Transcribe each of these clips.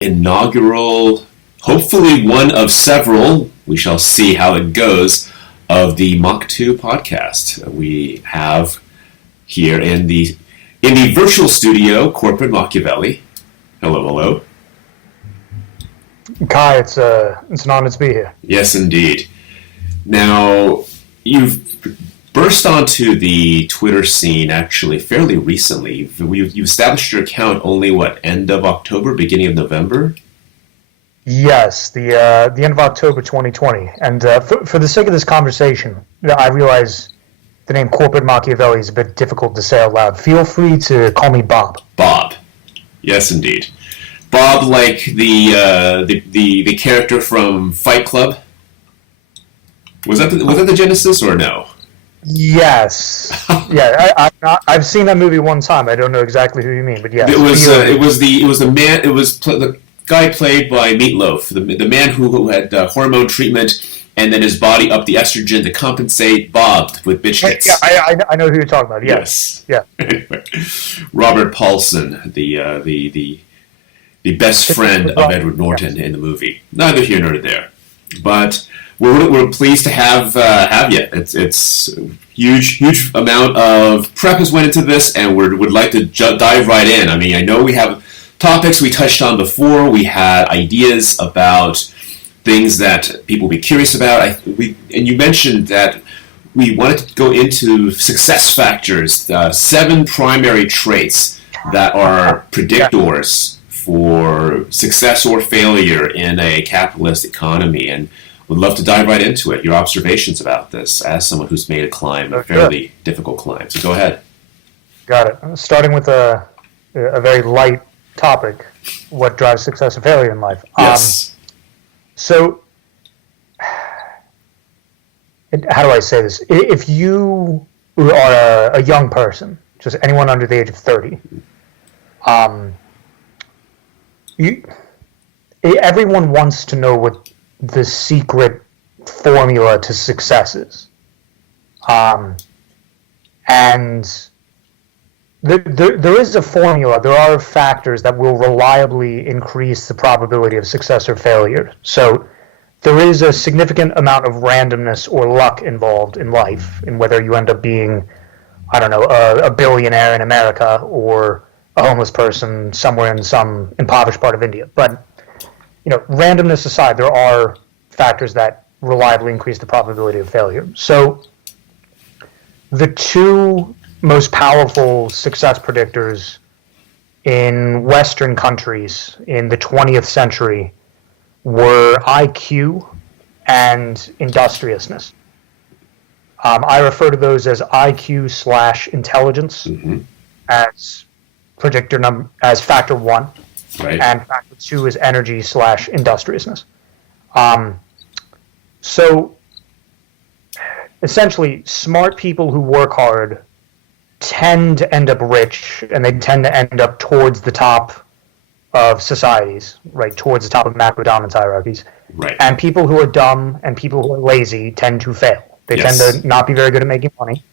inaugural, hopefully one of several, we shall see how it goes, of the Mach 2 podcast. We have here in the virtual studio, Corporate Machiavelli. Hello, hello. Kai, it's an honor to be here. Yes, indeed. Now, you've burst onto the Twitter scene actually fairly recently. You established your account only, end of October, beginning of November? Yes, the end of October 2020. And for the sake of this conversation, I realize the name Corporate Machiavelli is a bit difficult to say out loud. Feel free to call me Bob. Bob. Yes, indeed. Bob, like the character from Fight Club? Was that the Genesis or no? Yes. Yeah, I've seen that movie one time. I don't know exactly who you mean, but yes. It was the guy played by Meatloaf, the man who had hormone treatment, and then his body upped the estrogen to compensate Bob with bitch tits. Yeah, I know who you're talking about. Yes. Yeah. Anyway, Robert Paulson, the best friend of Edward Norton in the movie. Neither here nor there, but we're pleased to have you. It's huge amount of prep has went into this, and would like to dive right in. I mean, I know we have topics we touched on before. We had ideas about things that people will be curious about. And you mentioned that we wanted to go into success factors, 7 primary traits that are predictors for success or failure in a capitalist economy, and would love to dive right into it. Your observations about this as someone who's made a climb, a fairly difficult climb. So go ahead. Got it. Starting with a very light topic, what drives success or failure in life. Yes. So, how do I say this? If you are a young person, just anyone under the age of 30, everyone wants to know what the secret formula to success is. And there is a formula. There are factors that will reliably increase the probability of success or failure. So there is a significant amount of randomness or luck involved in life, in whether you end up being, I don't know, a billionaire in America or a homeless person somewhere in some impoverished part of India. But randomness aside, there are factors that reliably increase the probability of failure. So the 2 most powerful success predictors in Western countries in the 20th century were IQ and industriousness. I refer to those as IQ/intelligence as as factor 1. Right. And factor 2 is energy/industriousness. So essentially, smart people who work hard tend to end up rich, and they tend to end up towards the top of societies, right, towards the top of macro dominance hierarchies. Right. And people who are dumb and people who are lazy tend to fail. They tend to not be very good at making money,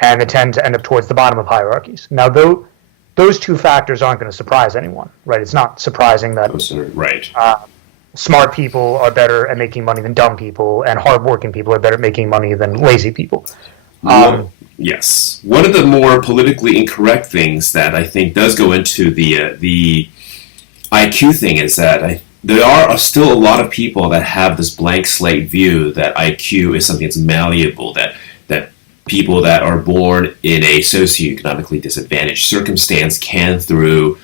and they tend to end up towards the bottom of hierarchies. Now, those 2 factors aren't going to surprise anyone, right? It's not surprising that smart people are better at making money than dumb people, and hardworking people are better at making money than lazy people. Yes. One of the more politically incorrect things that I think does go into the IQ thing is that there are still a lot of people that have this blank slate view that IQ is something that's malleable, that people that are born in a socioeconomically disadvantaged circumstance can, through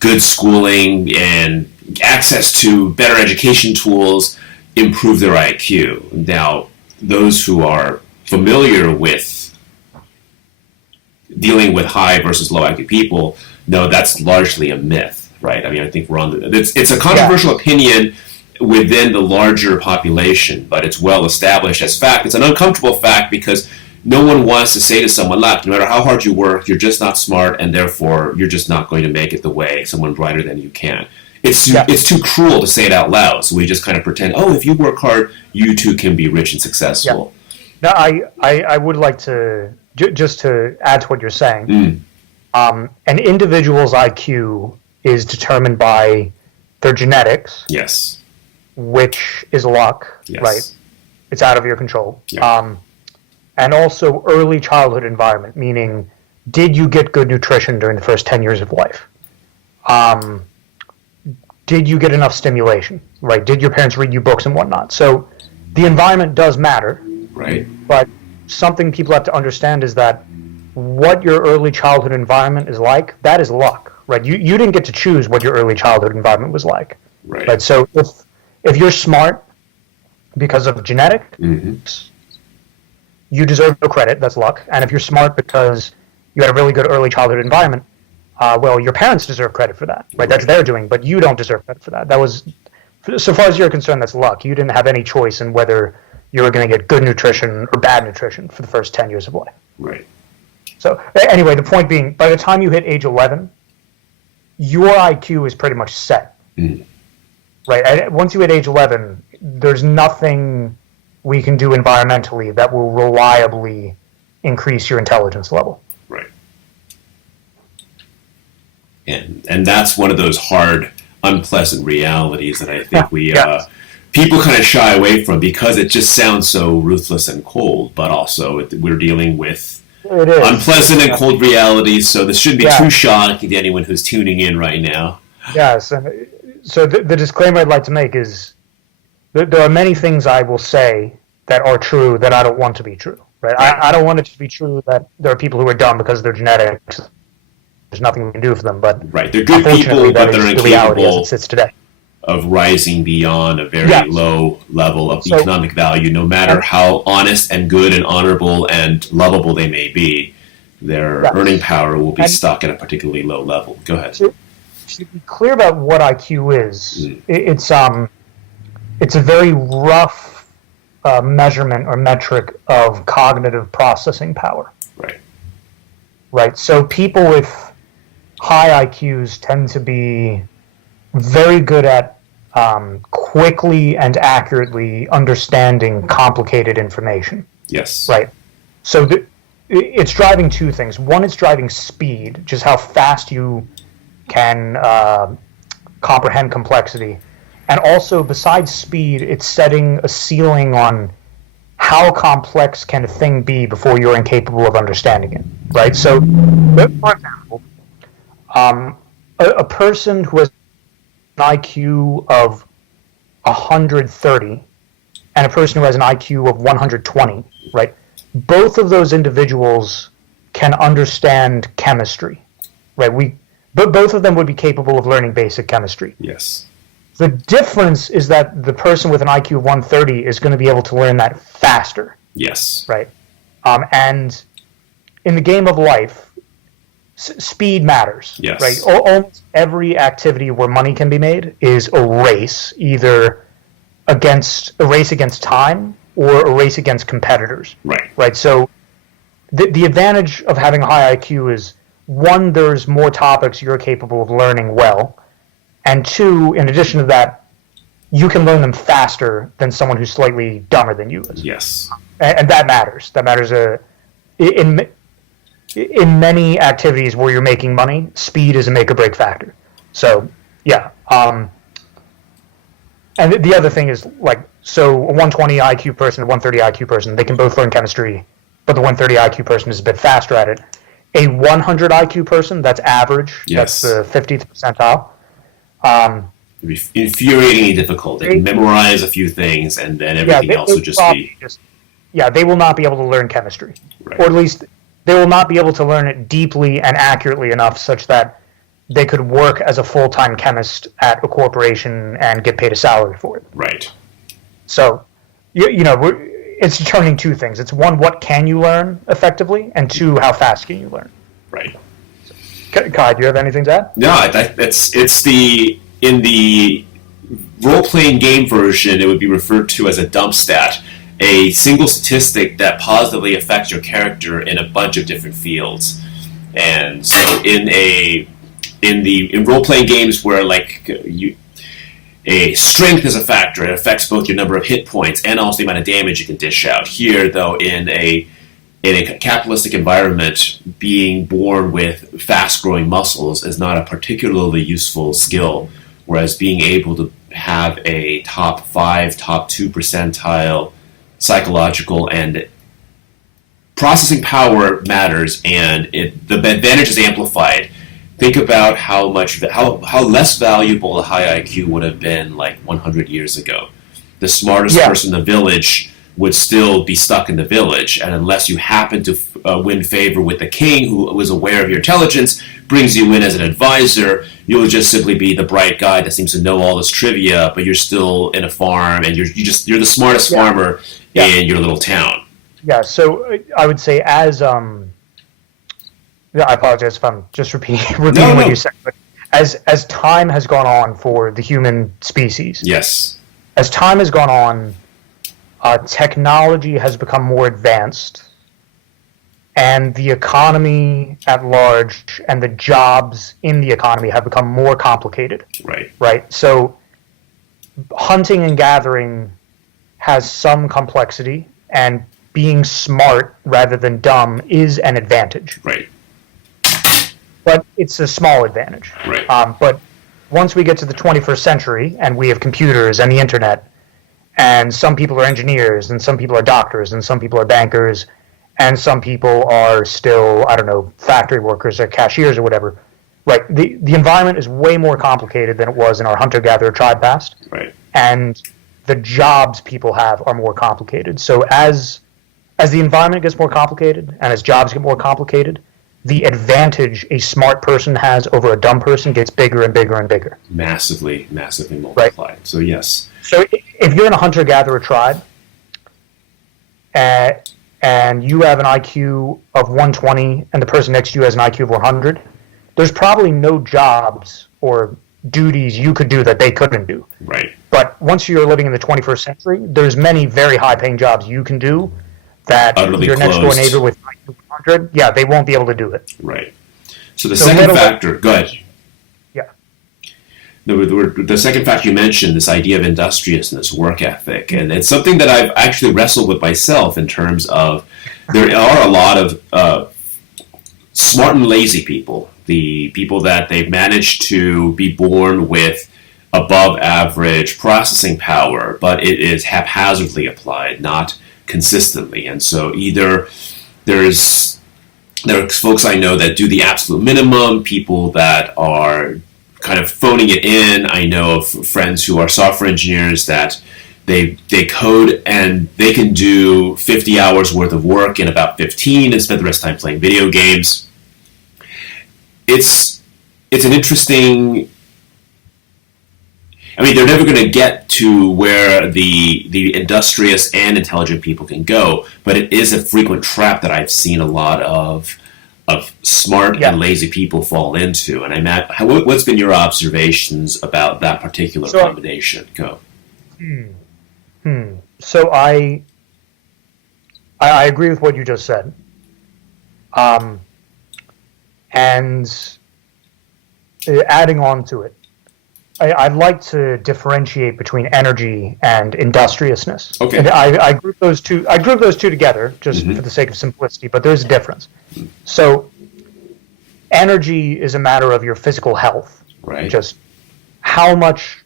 good schooling and access to better education tools, improve their IQ. Now, those who are familiar with dealing with high versus low IQ people know that's largely a myth, right? I mean, I think we're on it's a controversial opinion within the larger population, but it's well established as fact. It's an uncomfortable fact because no one wants to say to someone, look, no matter how hard you work, you're just not smart, and therefore you're just not going to make it the way someone brighter than you can. It's too cruel to say it out loud, so we just kind of pretend, if you work hard, you too can be rich and successful. Yeah. Now, I would like to, just to add to what you're saying, an individual's IQ is determined by their genetics, Yes. which is luck, Yes. right? It's out of your control. Yeah. And also early childhood environment, meaning did you get good nutrition during the first 10 years of life? Did you get enough stimulation, right? Did your parents read you books and whatnot? So the environment does matter, Right. but something people have to understand is that what your early childhood environment is like, that is luck, right? You didn't get to choose what your early childhood environment was like, Right. So if you're smart because of genetics, Mm-hmm. you deserve no credit, that's luck. And if you're smart because you had a really good early childhood environment, well, your parents deserve credit for that, right? That's their doing, but you don't deserve credit for that. That was, so far as you're concerned, that's luck. You didn't have any choice in whether you were going to get good nutrition or bad nutrition for the first 10 years of life. Right. So anyway, the point being, by the time you hit age 11, your IQ is pretty much set, right? And once you hit age 11, there's nothing we can do environmentally that will reliably increase your intelligence level. Right. And that's one of those hard, unpleasant realities that I think people kind of shy away from because it just sounds so ruthless and cold. But also, we're dealing with unpleasant and cold realities, so this shouldn't be too shocking to anyone who's tuning in right now. Yes, and so the disclaimer I'd like to make is there are many things I will say that are true that I don't want to be true. Right? I don't want it to be true that there are people who are dumb because of their genetics. There's nothing we can do for them, but right, they're good people, but they're incapable the reality as it sits today. Of rising beyond a very low level of economic value, no matter how honest and good and honorable and lovable they may be. Their earning power will be stuck at a particularly low level. Go ahead. To be clear about what IQ is, it's a very rough measurement or metric of cognitive processing power. Right. Right. So people with high IQs tend to be very good at quickly and accurately understanding complicated information. Yes. Right. So it's driving two things. One, it's driving speed, just how fast you can comprehend complexity. And also, besides speed, it's setting a ceiling on how complex can a thing be before you're incapable of understanding it. Right. So, for example, a person who has an IQ of 130 and a person who has an IQ of 120, right? Both of those individuals can understand chemistry, right? But both of them would be capable of learning basic chemistry. Yes. The difference is that the person with an IQ of 130 is going to be able to learn that faster. Yes. Right. And in the game of life, speed matters. Yes. Right. Almost every activity where money can be made is a race, either a race against time or a race against competitors. Right. Right. So the advantage of having a high IQ is, one, there's more topics you're capable of learning well, and two, in addition to that, you can learn them faster than someone who's slightly dumber than you is. Yes. And that matters. That matters in many activities where you're making money. Speed is a make or break factor. So yeah. And the other thing is, so a 120 IQ person, a 130 IQ person, they can both learn chemistry, but the 130 IQ person is a bit faster at it. A 100 IQ person, that's average. Yes. That's the 50th percentile. It'd be infuriatingly difficult. They can memorize a few things, and then everything else would just be... they will not be able to learn chemistry. Right. Or at least they will not be able to learn it deeply and accurately enough such that they could work as a full-time chemist at a corporation and get paid a salary for it. Right. So, it's determining two things. It's one, what can you learn effectively? And two, how fast can you learn? Right. Kai, do you have anything to add? No, in the role-playing game version, it would be referred to as a dump stat, a single statistic that positively affects your character in a bunch of different fields. And so in role-playing games where a strength is a factor, it affects both your number of hit points and also the amount of damage you can dish out. Here, though, in a capitalistic environment, being born with fast-growing muscles is not a particularly useful skill whereas being able to have a top 5, top 2 percentile psychological and processing power matters, and the advantage is amplified. Think about how less valuable a high IQ would have been like 100 years ago. The smartest person in the village would still be stuck in the village, and unless you happen to win favor with the king, who was aware of your intelligence, brings you in as an advisor, you'll just simply be the bright guy that seems to know all this trivia, but you're still in a farm, and you're the smartest farmer in your little town. Yeah, so I would say I apologize if I'm just repeating what you said, but as time has gone on for the human species, as time has gone on, technology has become more advanced, and the economy at large and the jobs in the economy have become more complicated. Right. So hunting and gathering has some complexity, and being smart rather than dumb is an advantage. But it's a small advantage. But once we get to the 21st century and we have computers and the internet, and some people are engineers, and some people are doctors, and some people are bankers, and some people are still, I don't know, factory workers or cashiers or whatever. The environment is way more complicated than it was in our hunter-gatherer tribe past. And the jobs people have are more complicated. So as the environment gets more complicated and as jobs get more complicated, the advantage a smart person has over a dumb person gets bigger and bigger and bigger. Massively multiplied. So yes. So if you're in a hunter-gatherer tribe and you have an IQ of 120 and the person next to you has an IQ of 100, there's probably no jobs or duties you could do that they couldn't do. But once you're living in the 21st century, there's many very high-paying jobs you can do that your next-door neighbor with IQ 100, they won't be able to do it. So the second factor, go ahead. The second factor you mentioned, this idea of industriousness, work ethic, and it's something that I've actually wrestled with myself in terms of there are a lot of smart and lazy people, the people that they've managed to be born with above average processing power, but it is haphazardly applied, not consistently. And so either there are folks I know that do the absolute minimum, people that are kind of phoning it in. I know of friends who are software engineers that they code and they can do 50 hours worth of work in about 15 and spend the rest of the time playing video games. It's an interesting... I mean, they're never going to get to where the industrious and intelligent people can go, but it is a frequent trap that I've seen a lot of smart and lazy people fall into. And what's been your observations about that particular combination? Go. So I agree with what you just said. And adding on to it, I'd like to differentiate between energy and industriousness. Okay. And I group those two together just for the sake of simplicity, but there's a difference. So energy is a matter of your physical health. Just how much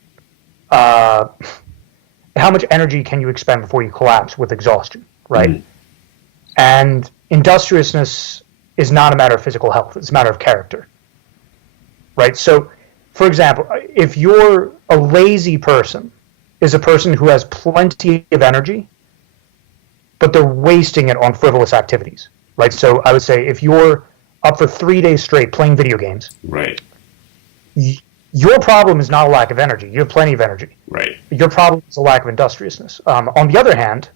energy can you expend before you collapse with exhaustion, And industriousness is not a matter of physical health, it's a matter of character. So for example, if you're a lazy person, is a person who has plenty of energy, but they're wasting it on frivolous activities, So I would say if you're up for 3 days straight playing video games, your problem is not a lack of energy. You have plenty of energy. Your problem is a lack of industriousness. On the other hand,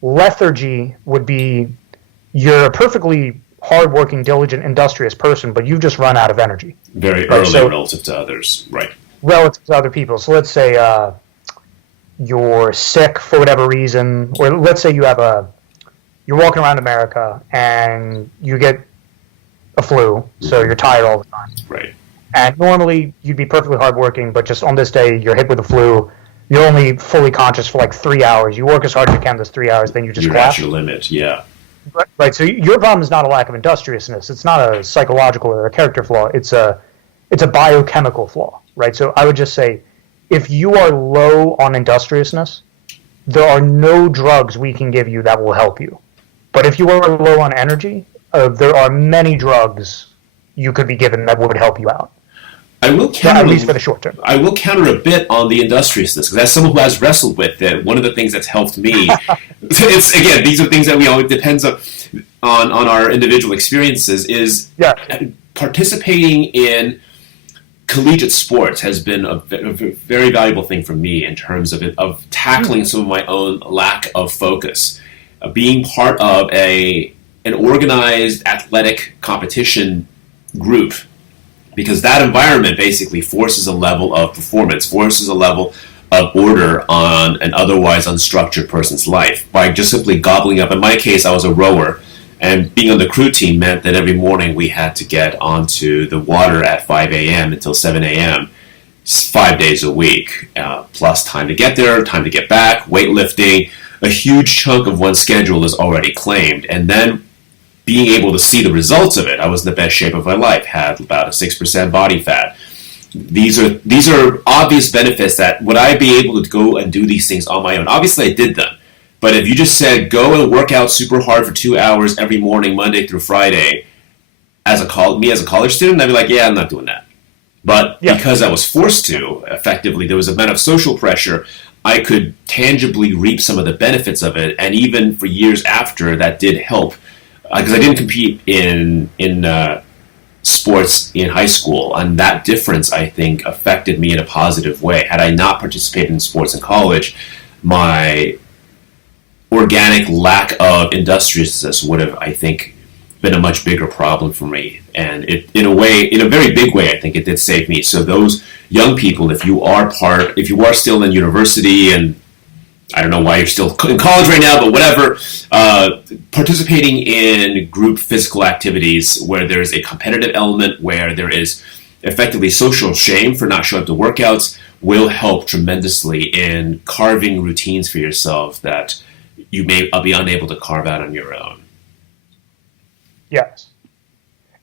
lethargy would be you're a perfectly hardworking, diligent, industrious person, but you've just run out of energy. Very early relative to others, Relative to other people. So let's say you're sick for whatever reason, or let's say you're walking around America and you get a flu, so you're tired all the time. And normally you'd be perfectly hardworking, but just on this day you're hit with the flu. You're only fully conscious for like 3 hours. You work as hard as you can those 3 hours, then you just crash. You're at your limit, Right. So your problem is not a lack of industriousness. It's not a psychological or a character flaw. It's a it's a biochemical flaw, right? So I would just say, if you are low on industriousness, there are no drugs we can give you that will help you. But if you are low on energy, there are many drugs you could be given that would help you out. I will counter, at least for the short term. I will counter a bit on the industriousness, because as someone who has wrestled with it, one of the things that's helped me, it's again, these are things that it depends on our individual experiences, is participating in collegiate sports has been a very valuable thing for me in terms of tackling some of my own lack of focus. Being part of an organized athletic competition group, because that environment basically forces a level of performance, forces a level of order on an otherwise unstructured person's life by just simply gobbling up. In my case, I was a rower, and being on the crew team meant that every morning we had to get onto the water at 5 a.m. until 7 a.m. 5 days a week, plus time to get there, time to get back, weightlifting. A huge chunk of one's schedule is already claimed, and then being able to see the results of it. I was in the best shape of my life, had about a 6% body fat. These are obvious benefits that would I be able to go and do these things on my own? Obviously, I did them. But if you just said, go and work out super hard for 2 hours every morning, Monday through Friday, as a college student, I'd be like, yeah, I'm not doing that. But because I was forced to, effectively, there was a amount of social pressure, I could tangibly reap some of the benefits of it. And even for years after, that did help. Because I didn't compete in sports in high school, and that difference, I think, affected me in a positive way. Had I not participated in sports in college, my organic lack of industriousness would have, I think, been a much bigger problem for me. And it, in a very big way, I think it did save me. So those young people, if you are still in university, and I don't know why you're still in college right now, but whatever, participating in group physical activities where there's a competitive element, where there is effectively social shame for not showing up to workouts, will help tremendously in carving routines for yourself that you may be unable to carve out on your own. Yes.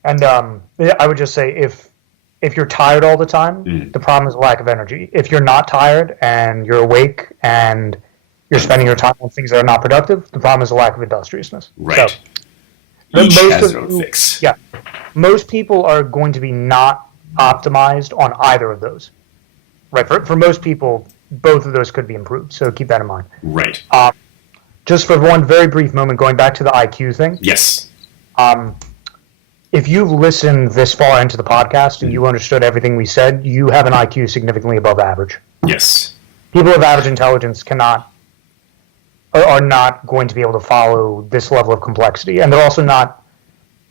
And I would just say, if you're tired all the time, the problem is lack of energy. If you're not tired and you're awake and you're spending your time on things that are not productive, the problem is a lack of industriousness. Right. So, each has their own fix. Yeah. Most people are going to be not optimized on either of those. Right. For most people, both of those could be improved. So keep that in mind. Right. Just for one very brief moment, going back to the IQ thing. Yes. If you've listened this far into the podcast and you understood everything we said, you have an IQ significantly above average. Yes. People of average intelligence are not going to be able to follow this level of complexity, and they're not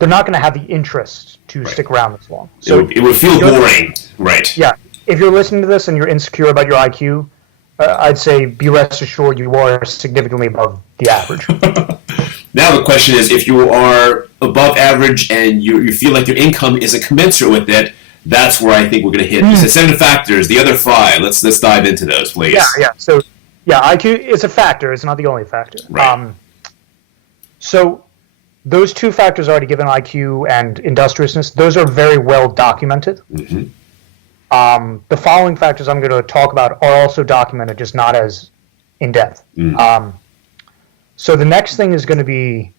going to have the interest to stick around this long. So it would feel boring. Right. Yeah. If you're listening to this and you're insecure about your IQ, I'd say be rest assured you are significantly above the average. Now the question is, if you are above average and you feel like your income isn't commensurate with it, that's where I think we're going to hit. The 7 factors, the other 5. Let's dive into those, please. Yeah. So, IQ is a factor. It's not the only factor. Right. So those 2 factors already given, IQ and industriousness, those are very well documented. Mm-hmm. The following factors I'm going to talk about are also documented, just not as in-depth. So the next thing is going to be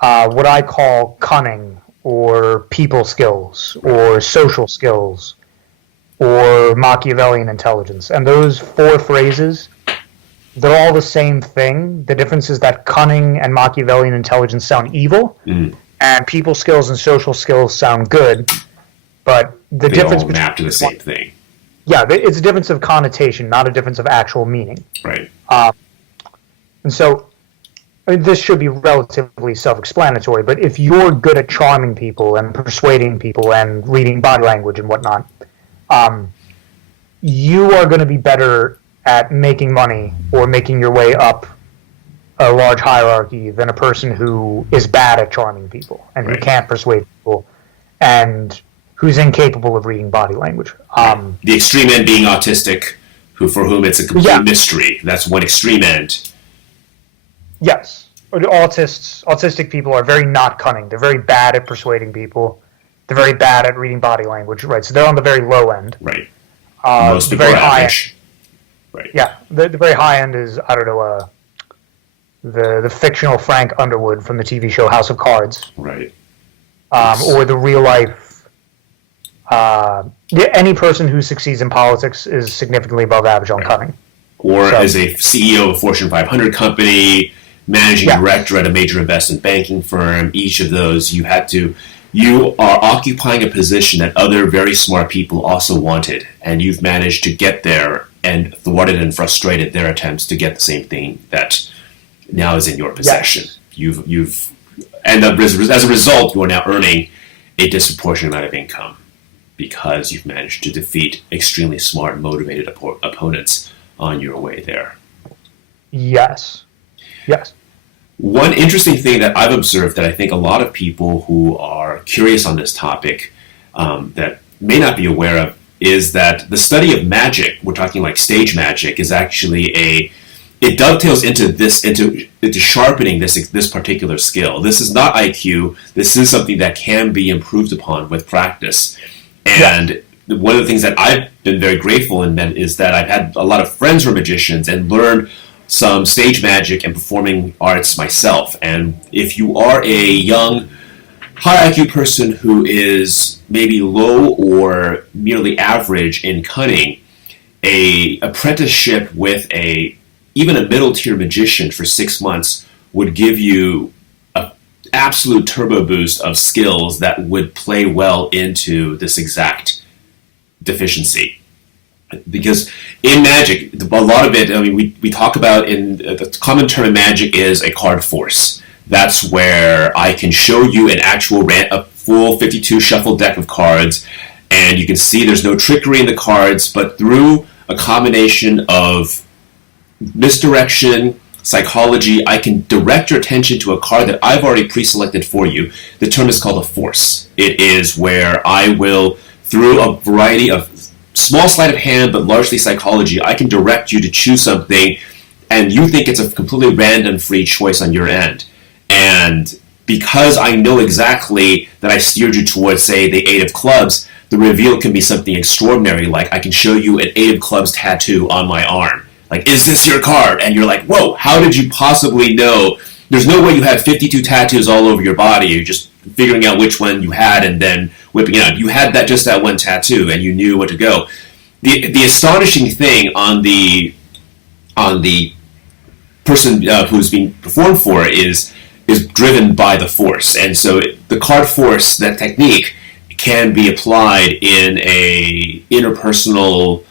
what I call cunning, or people skills, or social skills, or Machiavellian intelligence. And those 4 phrases, they're all the same thing. The difference is that cunning and Machiavellian intelligence sound evil, and people skills and social skills sound good. But the difference between map to the same thing. Yeah, it's a difference of connotation, not a difference of actual meaning. Right. And so, this should be relatively self-explanatory, but if you're good at charming people and persuading people and reading body language and whatnot, you are going to be better at making money or making your way up a large hierarchy than a person who is bad at charming people and who can't persuade people and who's incapable of reading body language. The extreme end being autistic, for whom it's a complete mystery. That's one extreme end. Yes. Autistic people are very not cunning. They're very bad at persuading people. they're very bad at reading body language, right? So they're on the very low end. Right. Most people are average. Right. Yeah, the very high end is, I don't know, the fictional Frank Underwood from the TV show House of Cards. Right. Or the real life. Any person who succeeds in politics is significantly above average on cunning. Or as a CEO of a Fortune 500 company, managing director at a major investment banking firm, each of those you are occupying a position that other very smart people also wanted, and you've managed to get there and thwarted and frustrated their attempts to get the same thing that now is in your possession. Yes. And as a result, you are now earning a disproportionate amount of income because you've managed to defeat extremely smart, motivated opponents on your way there. Yes. One interesting thing that I've observed that I think a lot of people who are curious on this topic that may not be aware of is that the study of magic, we're talking like stage magic, is actually it dovetails into sharpening this particular skill. This is not IQ. This is something that can be improved upon with practice. And one of the things that I've been very grateful in is that I've had a lot of friends who are magicians and learned some stage magic and performing arts myself. And if you are a young, high IQ person who is maybe low or merely average in cunning, a apprenticeship with even a middle tier magician for 6 months would give you an absolute turbo boost of skills that would play well into this exact deficiency. Because in magic, a lot of it, I mean, we talk about the common term in magic is a card force. That's where I can show you a full 52 shuffle deck of cards, and you can see there's no trickery in the cards, but through a combination of misdirection, psychology, I can direct your attention to a card that I've already pre-selected for you. The term is called a force. It is where I will, through a variety of small sleight of hand, but largely psychology, I can direct you to choose something, and you think it's a completely random free choice on your end. And because I know exactly that I steered you towards, say, the 8 of clubs, the reveal can be something extraordinary, like I can show you an 8 of clubs tattoo on my arm. Like, is this your card? And you're like, whoa, how did you possibly know? There's no way you had 52 tattoos all over your body. You're just figuring out which one you had and then whipping it out. You had just that one tattoo, and you knew what to go. The astonishing thing on the person who's being performed for is driven by the force. And so the card force, that technique, can be applied in a interpersonal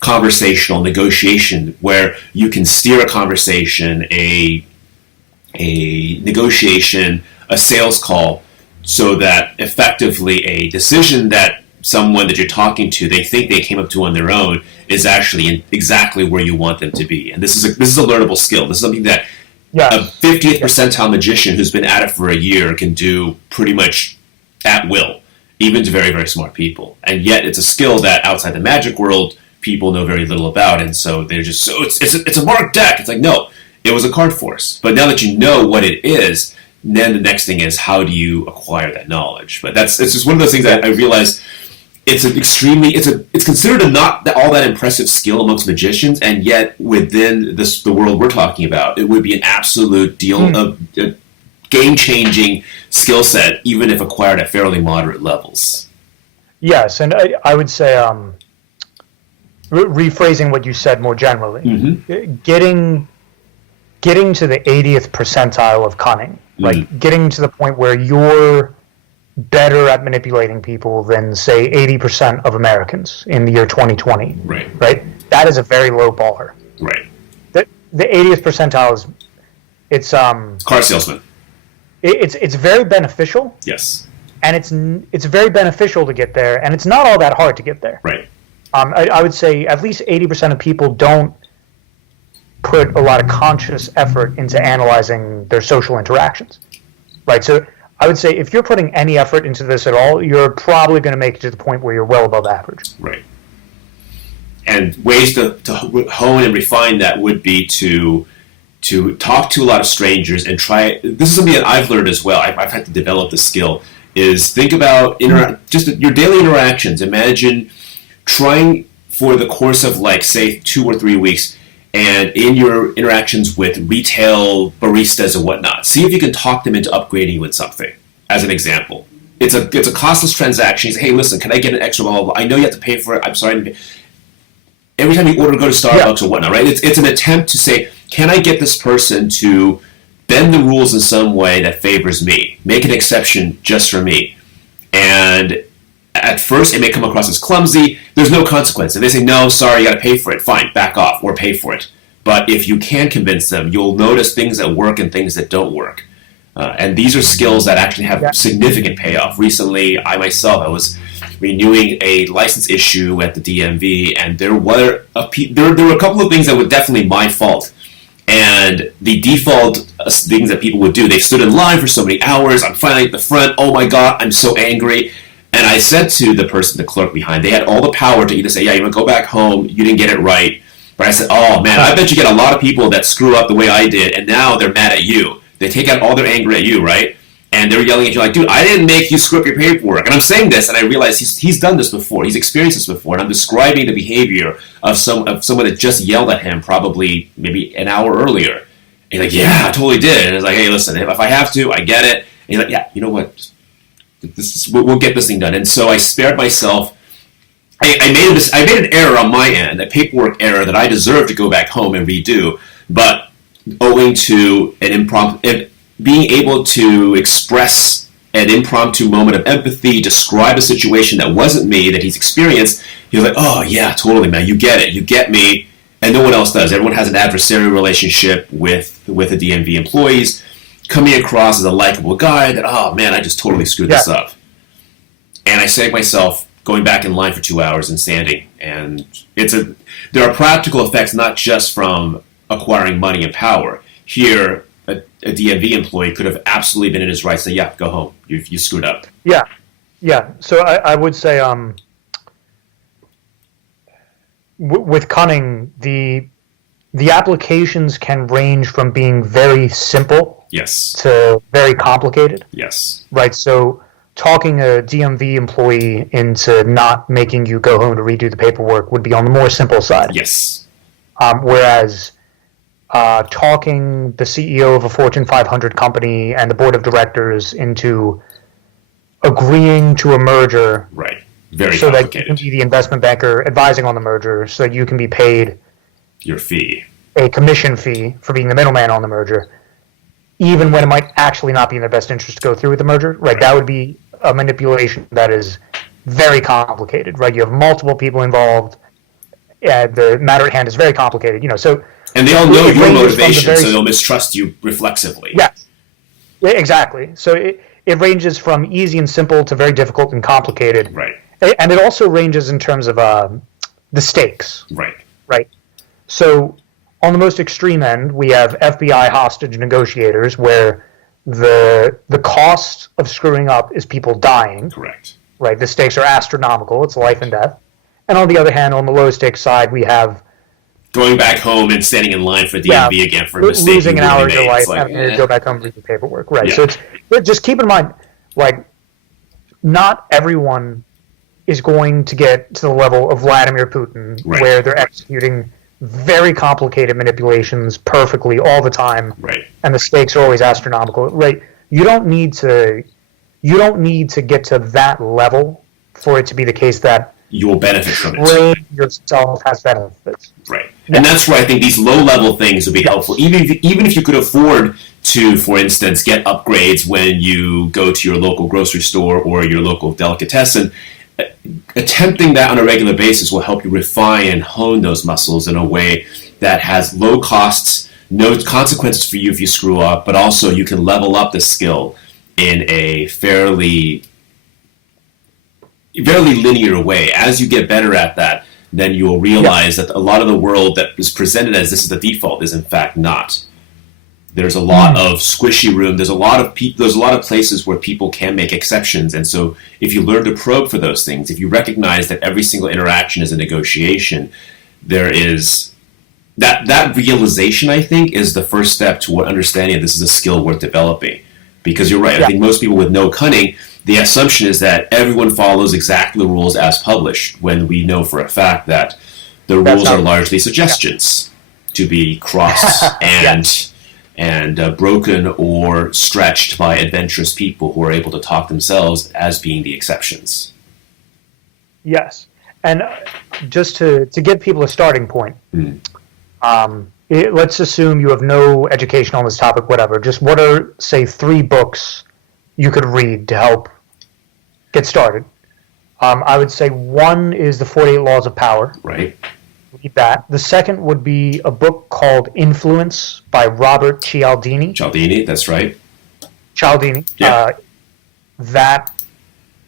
conversational negotiation where you can steer a conversation, a negotiation, a sales call, so that effectively a decision that someone that you're talking to, they think they came up to on their own, is actually exactly where you want them to be. And this is a learnable skill. This is something that a 50th percentile magician who's been at it for a year can do pretty much at will, even to very, very smart people. And yet it's a skill that outside the magic world, people know very little about, and so they're just, so it's a marked deck. It's like, no, it was a card force. But now that you know what it is, then the next thing is, how do you acquire that knowledge? But it's just one of those things that I realized it's considered a not all that impressive skill amongst magicians, and yet within the world we're talking about, it would be an absolute deal of game-changing skill set, even if acquired at fairly moderate levels. Yes, and I would say, rephrasing what you said more generally, getting to the 80th percentile of cunning, like getting to the point where you're better at manipulating people than, say, 80% of Americans in the year 2020. Right? That is a very low bar. Right. The 80th percentile is, it's car salesman. It's very beneficial. Yes. And it's very beneficial to get there, and it's not all that hard to get there. Right. I would say at least 80% of people don't put a lot of conscious effort into analyzing their social interactions. Right? So I would say if you're putting any effort into this at all, you're probably going to make it to the point where you're well above average. Right. And ways to hone and refine that would be to talk to a lot of strangers and try. This is something that I've learned as well. I've had to develop the skill, is think about just your daily interactions. Imagine trying for the course of, like, say, 2 or 3 weeks, and in your interactions with retail baristas and whatnot, see if you can talk them into upgrading you with something, as an example. It's a costless transaction. You say, hey, listen, can I get an extra blah, blah, blah? I know you have to pay for it. I'm sorry. Every time you order, go to Starbucks or whatnot, right? It's an attempt to say, can I get this person to bend the rules in some way that favors me? Make an exception just for me. And at first, it may come across as clumsy. There's no consequence. If they say, no, sorry, you got to pay for it, fine, back off or pay for it. But if you can convince them, you'll notice things that work and things that don't work. And these are skills that actually have significant payoff. Recently, I was renewing a license issue at the DMV, and there were a couple of things that were definitely my fault. And the default things that people would do, they stood in line for so many hours. I'm finally at the front. Oh my God, I'm so angry. And I said to the person, the clerk behind, they had all the power to either say, yeah, you want to go back home, you didn't get it right. But I said, oh man, I bet you get a lot of people that screw up the way I did, and now they're mad at you. They take out all their anger at you, right? And they're yelling at you like, dude, I didn't make you screw up your paperwork. And I'm saying this, and I realize he's done this before. He's experienced this before. And I'm describing the behavior of someone that just yelled at him probably maybe an hour earlier. And he's like, yeah, I totally did. And it's like, hey, listen, if I have to, I get it. And he's like, yeah, you know what? We'll get this thing done. And so I spared myself. I made an error on my end, a paperwork error that I deserve to go back home and redo. But owing to an impromptu, being able to express an impromptu moment of empathy, describe a situation that wasn't me, that he's experienced, he was like, oh yeah, totally, man, you get it, you get me, and no one else does. Everyone has an adversarial relationship with the DMV employees, coming across as a likable guy that, oh man, I just totally screwed this up. And I saved myself going back in line for 2 hours and standing. And there are practical effects not just from acquiring money and power. Here, a DMV employee could have absolutely been in his rights to say, yeah, go home. You screwed up. Yeah. So I would say with cunning, the applications can range from being very simple to very complicated. Yes. Right. So talking a DMV employee into not making you go home to redo the paperwork would be on the more simple side. Yes. Whereas talking the CEO of a Fortune 500 company and the board of directors into agreeing to a merger, right, very so complicated, that you can be the investment banker advising on the merger, so that you can be paid your fee, a commission fee for being the middleman on the merger, even when it might actually not be in their best interest to go through with the merger. Right, that would be a manipulation that is very complicated. Right, you have multiple people involved. The matter at hand is very complicated. So. And they all know your motivation, so they'll mistrust you reflexively. Yes, exactly. So it ranges from easy and simple to very difficult and complicated. Right. And it also ranges in terms of the stakes. Right. Right. So on the most extreme end, we have FBI hostage negotiators, where the cost of screwing up is people dying. Correct. Right. The stakes are astronomical. It's life and death. And on the other hand, on the low stakes side, we have going back home and standing in line for DMV again for a mistake. Losing an hour of your life, having to go back home and read the paperwork. Right. Yeah. So just keep in mind, like, not everyone is going to get to the level of Vladimir Putin, where they're executing very complicated manipulations perfectly all the time, and the stakes are always astronomical. Right. You don't need to get to that level for it to be the case that you will benefit from it. Train yourself has benefits. Right. And that's where I think these low-level things would be helpful. Even if you could afford to, for instance, get upgrades when you go to your local grocery store or your local delicatessen, attempting that on a regular basis will help you refine and hone those muscles in a way that has low costs, no consequences for you if you screw up, but also you can level up the skill in a fairly linear way. As you get better at that, then you will realize that a lot of the world that is presented as this is the default is in fact not. There's a lot of squishy room. There's a lot of places where people can make exceptions. And so if you learn to probe for those things, if you recognize that every single interaction is a negotiation, there is that realization, I think, is the first step toward understanding this is a skill worth developing. Because you're right. I think most people with no cunning, the assumption is that everyone follows exactly the rules as published, when we know for a fact that the rules are largely suggestions to be crossed and broken or stretched by adventurous people who are able to talk themselves as being the exceptions. Yes. And just to give people a starting point, let's assume you have no education on this topic, whatever. Just what are, say, 3 books you could read to help get started? I would say one is The 48 Laws of Power. Right. Read that. The second would be a book called Influence by Robert Cialdini. Cialdini, that's right. Cialdini. Yeah. That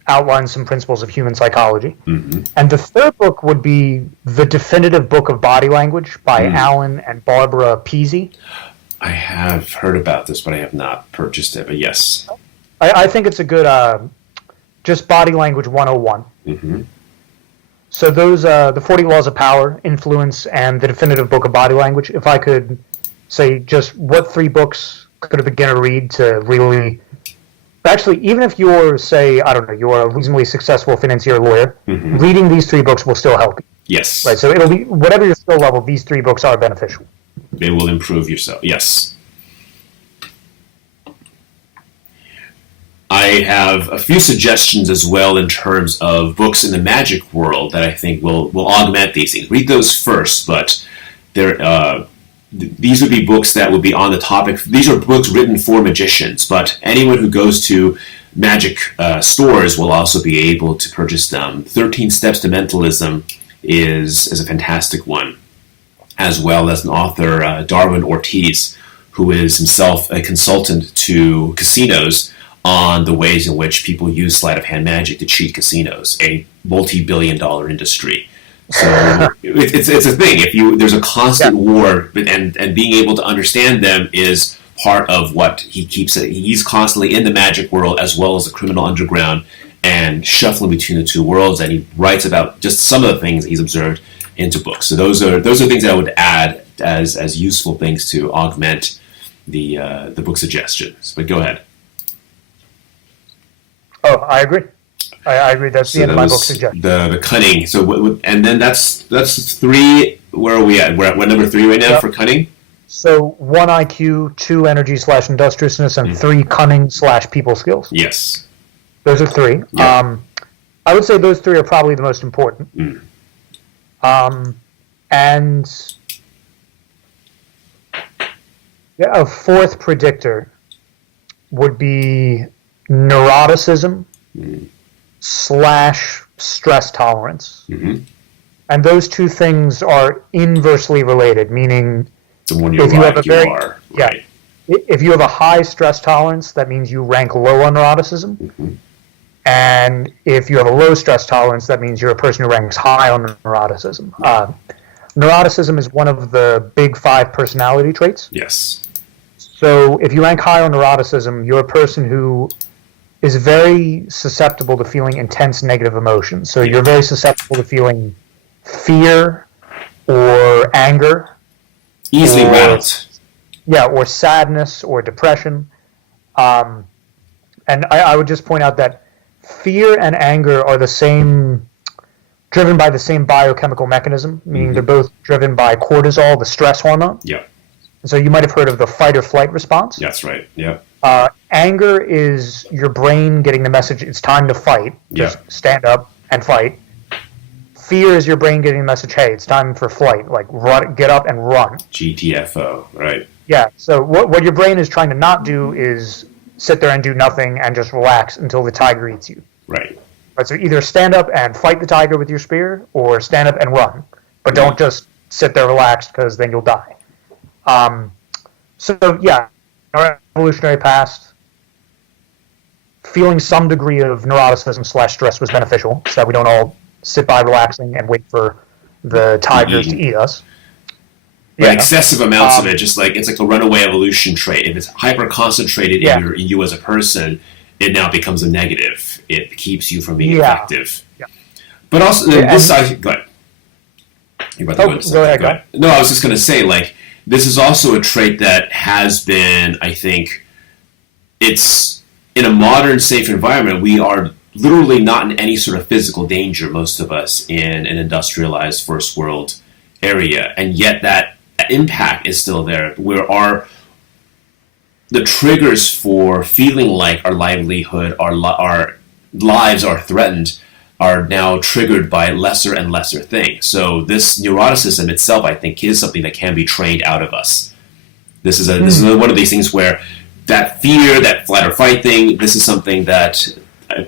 outlines some principles of human psychology. Mm-hmm. And the third book would be The Definitive Book of Body Language by Alan and Barbara Peasy. I have heard about this, but I have not purchased it, but yes. I think it's a good, just Body Language 101. Mm-hmm. So those, the 40 Laws of Power, Influence, and The Definitive Book of Body Language, if I could say just what 3 books could a beginner read to really... Actually, even if you're, say, I don't know, you're a reasonably successful financier lawyer, reading these 3 books will still help you. Yes. Right, so it'll be, whatever your skill level, these 3 books are beneficial. They will improve yourself, yes. I have a few suggestions as well in terms of books in the magic world that I think will augment these things. Read those first, but these would be books that would be on the topic. These are books written for magicians, but anyone who goes to magic stores will also be able to purchase them. 13 Steps to Mentalism is a fantastic one, as well as an author, Darwin Ortiz, who is himself a consultant to casinos on the ways in which people use sleight of hand magic to cheat casinos, a multi-billion-dollar industry. So it's a thing. There's a constant war, and being able to understand them is part of what he keeps it. He's constantly in the magic world as well as the criminal underground, and shuffling between the 2 worlds. And he writes about just some of the things he's observed into books. So those are things that I would add as useful things to augment the book suggestions. But go ahead. Oh, I agree. I agree. That's the end of my book suggestion. The cunning. So, and then that's 3. Where are we at? We're at number 3 right now for cunning. So 1 IQ, 2 energy/industriousness, and 3 cunning/people skills. Yes. Those are 3. Yeah. I would say those 3 are probably the most important. And a 4th predictor would be neuroticism / stress tolerance. And those 2 things are inversely related, meaning the more you like, you are. Right. If you have a high stress tolerance, that means you rank low on neuroticism. And if you have a low stress tolerance, that means you're a person who ranks high on neuroticism. Neuroticism is one of the big 5 personality traits. Yes. So if you rank high on neuroticism, you're a person who is very susceptible to feeling intense negative emotions. So you're very susceptible to feeling fear or anger. Easily rattled. Yeah, or sadness or depression. And I would just point out that fear and anger are driven by the same biochemical mechanism, meaning they're both driven by cortisol, the stress hormone. Yeah. So you might have heard of the fight or flight response. That's right. Yeah. Anger is your brain getting the message it's time to fight. Just stand up and fight. Fear is your brain getting the message, hey, it's time for flight. Like, run, get up and run. GTFO, right. Yeah, so what your brain is trying to not do is sit there and do nothing and just relax until the tiger eats you. Right. So either stand up and fight the tiger with your spear, or stand up and run. But don't just sit there relaxed, because then you'll die. Our evolutionary past, feeling some degree of neuroticism/stress was beneficial, so that we don't all sit by relaxing and wait for the tigers to eat us. But excessive amounts of it, just like it's like a runaway evolution trait. If it's hyper concentrated in you as a person, it now becomes a negative. It keeps you from being effective. Yeah. But also, this side, go ahead. You're about to go ahead. No, I was just going to say, like, this is also a trait that has been, I think, it's in a modern, safe environment, we are literally not in any sort of physical danger, most of us, in an industrialized first world area. And yet that impact is still there, where the triggers for feeling like our livelihood, our lives are threatened, are now triggered by lesser and lesser things. So this neuroticism itself, I think, is something that can be trained out of us. This is one of these things where that fear, that flight or fight thing, this is something that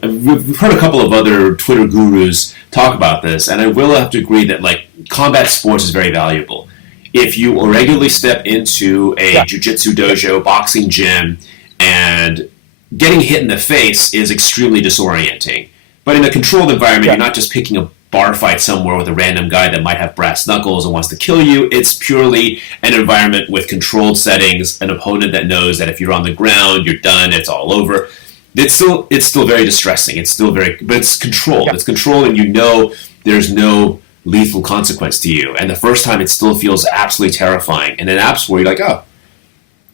we've heard a couple of other Twitter gurus talk about this, and I will have to agree that like combat sports is very valuable. If you regularly step into a jiu-jitsu dojo, boxing gym, and getting hit in the face is extremely disorienting. But in a controlled environment, you're not just picking a bar fight somewhere with a random guy that might have brass knuckles and wants to kill you. It's purely an environment with controlled settings, an opponent that knows that if you're on the ground, you're done, it's all over. It's still very distressing. But it's controlled. Yeah. It's controlled, and you know there's no lethal consequence to you. And the first time, it still feels absolutely terrifying. And in apps where you're like, oh.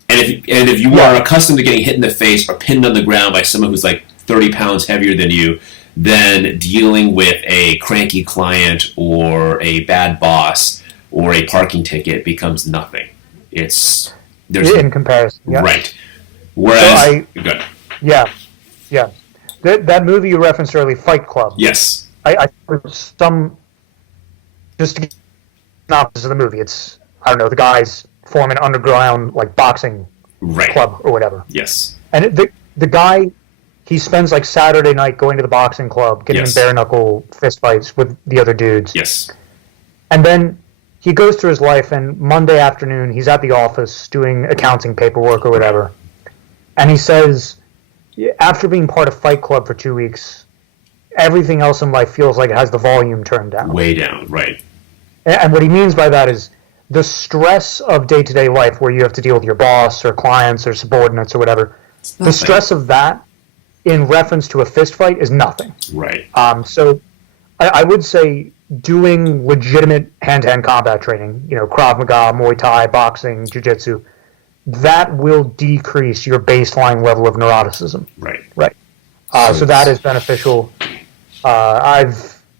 And if you are accustomed to getting hit in the face or pinned on the ground by someone who's like 30 pounds heavier than you, then dealing with a cranky client or a bad boss or a parking ticket becomes nothing. There's in comparison, yeah. Right. Whereas, good. Yeah. That movie you referenced earlier, Fight Club. Yes. I just to get synopsis of the movie, it's, I don't know, the guys form an underground like boxing club or whatever. Yes. And the guy, he spends like Saturday night going to the boxing club, getting in bare knuckle fist fights with the other dudes. Yes. And then he goes through his life, and Monday afternoon he's at the office doing accounting paperwork or whatever. And he says, after being part of Fight Club for 2 weeks, everything else in life feels like it has the volume turned down. Way down, right. And what he means by that is the stress of day-to-day life where you have to deal with your boss or clients or subordinates or whatever, the stress of that in reference to a fist fight is nothing. Right. So I would say doing legitimate hand-to-hand combat training, Krav Maga, Muay Thai, boxing, jiu-jitsu, that will decrease your baseline level of neuroticism. Right. Right. So that is beneficial.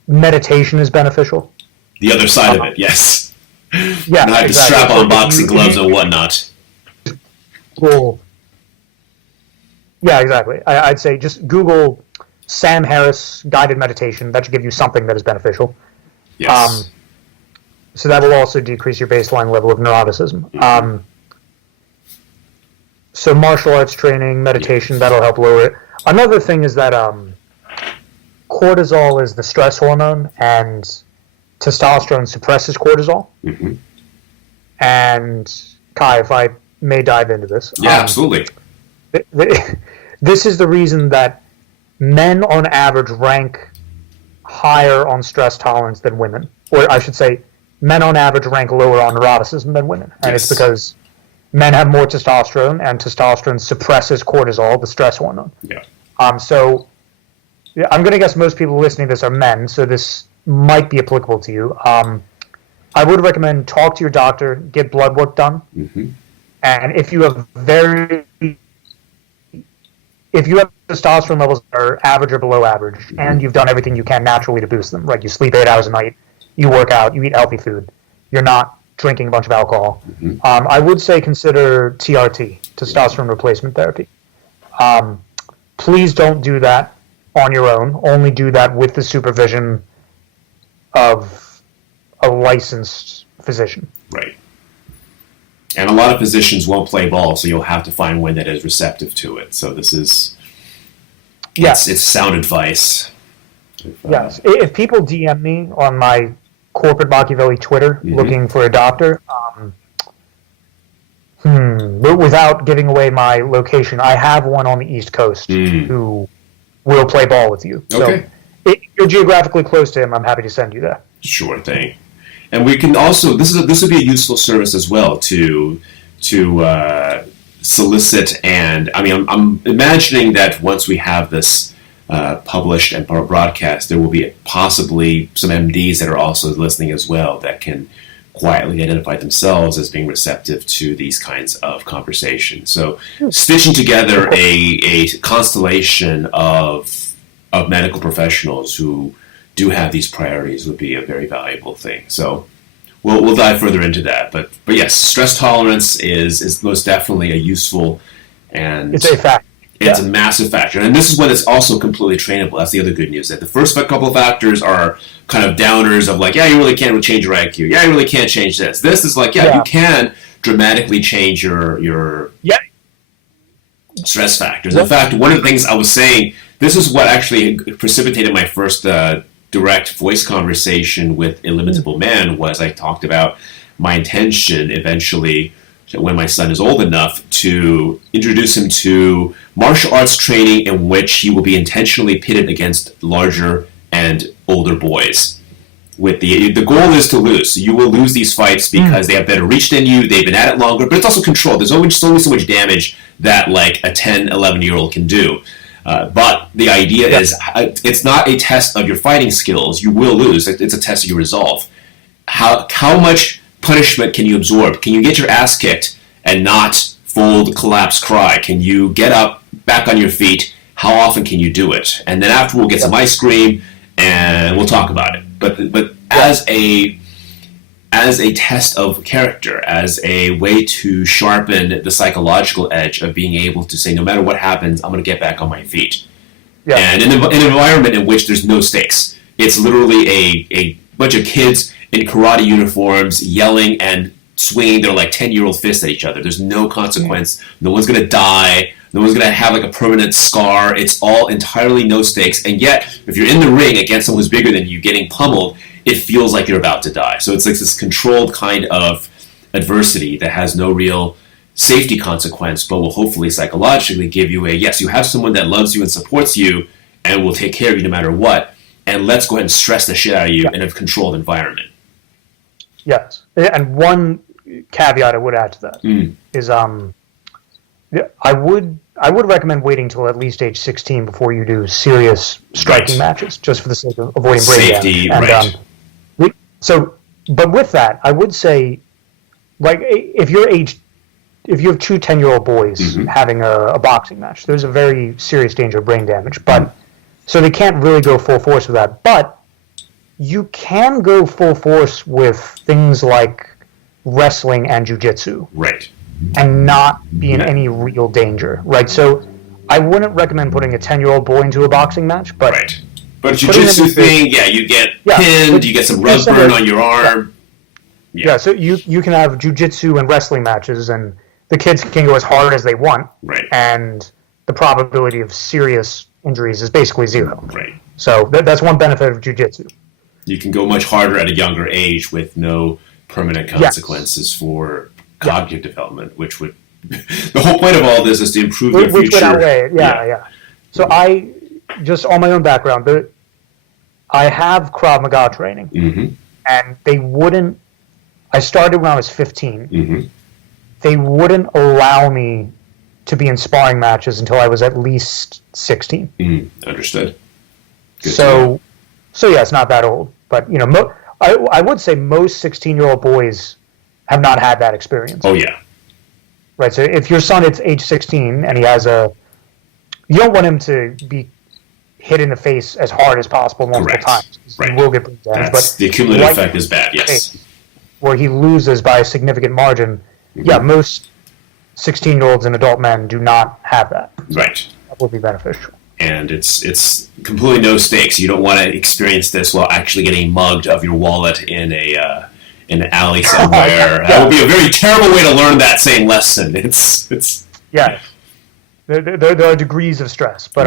Meditation is beneficial. The other side of it, yes. Yeah, and I have to strap on boxing gloves and whatnot. Cool. Yeah, exactly. I'd say just Google Sam Harris guided meditation. That should give you something that is beneficial. Yes. So that will also decrease your baseline level of neuroticism. Mm-hmm. So martial arts training, meditation, that'll help lower it. Another thing is that cortisol is the stress hormone, and testosterone suppresses cortisol. Mm-hmm. And Kai, if I may dive into this. Yeah, absolutely. This is the reason that men on average rank higher on stress tolerance than women. Or I should say, men on average rank lower on neuroticism than women. And it's because men have more testosterone, and testosterone suppresses cortisol, the stress hormone. Yeah. So I'm going to guess most people listening to this are men, so this might be applicable to you. I would recommend talk to your doctor, get blood work done, and if you have testosterone levels that are average or below average, and you've done everything you can naturally to boost them, right? You sleep 8 hours a night, you work out, you eat healthy food, you're not drinking a bunch of alcohol. I would say consider TRT, testosterone replacement therapy. Please don't do that on your own. Only do that with the supervision of a licensed physician. Right. And a lot of physicians won't play ball, so you'll have to find one that is receptive to it. So this is, it's sound advice. Yes. If people DM me on my Corporate Machiavelli Twitter looking for a doctor, without giving away my location, I have one on the East Coast who will play ball with you. Okay. So if you're geographically close to him, I'm happy to send you there. Sure thing. And we can also, this would be a useful service as well to solicit, and I mean, I'm imagining that once we have this published and broadcast, there will be possibly some MDs that are also listening as well that can quietly identified themselves as being receptive to these kinds of conversations. So stitching together a constellation of medical professionals who do have these priorities would be a very valuable thing. So we'll dive further into that. But yes, stress tolerance is most definitely a useful and it's a fact. It's a massive factor. And this is when it's also completely trainable. That's the other good news. That the first couple of factors are kind of downers of like, yeah, you really can't change your IQ. Yeah, you really can't change this. This is like, you can dramatically change your stress factors. In fact, one of the things I was saying, this is what actually precipitated my first direct voice conversation with Illimitable Man, was I talked about my intention eventually, when my son is old enough, to introduce him to martial arts training in which he will be intentionally pitted against larger and older boys. With the goal is to lose. So you will lose these fights because they have better reach than you, they've been at it longer, but it's also controlled. There's only so much damage that like a 10, 11-year-old can do. But the idea is, it's not a test of your fighting skills. You will lose. It's a test of your resolve. How much punishment can you absorb? Can you get your ass kicked and not fold, collapse, cry? Can you get up, back on your feet? How often can you do it? And then after we'll get some ice cream and we'll talk about it. But as a test of character, as a way to sharpen the psychological edge of being able to say, no matter what happens, I'm going to get back on my feet. Yeah. And in an environment in which there's no stakes, it's literally a bunch of kids in karate uniforms yelling and swinging their like 10-year-old fists at each other. There's no consequence. No one's going to die. No one's going to have like a permanent scar. It's all entirely no stakes. And yet, if you're in the ring against someone who's bigger than you getting pummeled, it feels like you're about to die. So it's like this controlled kind of adversity that has no real safety consequence, but will hopefully psychologically give you yes, you have someone that loves you and supports you and will take care of you no matter what. And let's go ahead and stress the shit out of you in a controlled environment. Yes. And one caveat I would add to that is I would recommend waiting till at least age 16 before you do serious striking matches, just for the sake of avoiding brain safety, damage. And, but with that, I would say, like, if you have two 10-year-old boys having a boxing match, there's a very serious danger of brain damage. But so they can't really go full force with that. But you can go full force with things like wrestling and jiu-jitsu. Right. And not be in any real danger, right? So I wouldn't recommend putting a 10-year-old boy into a boxing match, but... Right. But a jiu-jitsu thing, you get pinned, you get some rug burn on your arm. Yeah, so you can have jiu-jitsu and wrestling matches, and the kids can go as hard as they want, and the probability of serious injuries is basically zero. Right. So that's one benefit of jiu-jitsu. You can go much harder at a younger age with no permanent consequences for cognitive development, which would... The whole point of all this is to improve your future. Which would outweigh it, yeah. So I, just on my own background, I have Krav Maga training, and they wouldn't... I started when I was 15. They wouldn't allow me to be in sparring matches until I was at least 16. Understood. Good so yeah, it's not that old. But, you know, I would say most 16-year-old boys have not had that experience. Oh, yeah. Right, so if your son is age 16 and he has you don't want him to be hit in the face as hard as possible multiple times. Right. He will get brain damage. But the cumulative effect is bad, yes. Where he loses by a significant margin, most 16-year-olds and adult men do not have that. Right. That would be beneficial. And it's completely no stakes. You don't want to experience this while actually getting mugged of your wallet in an alley somewhere. That would be a very terrible way to learn that same lesson. It's There are degrees of stress, but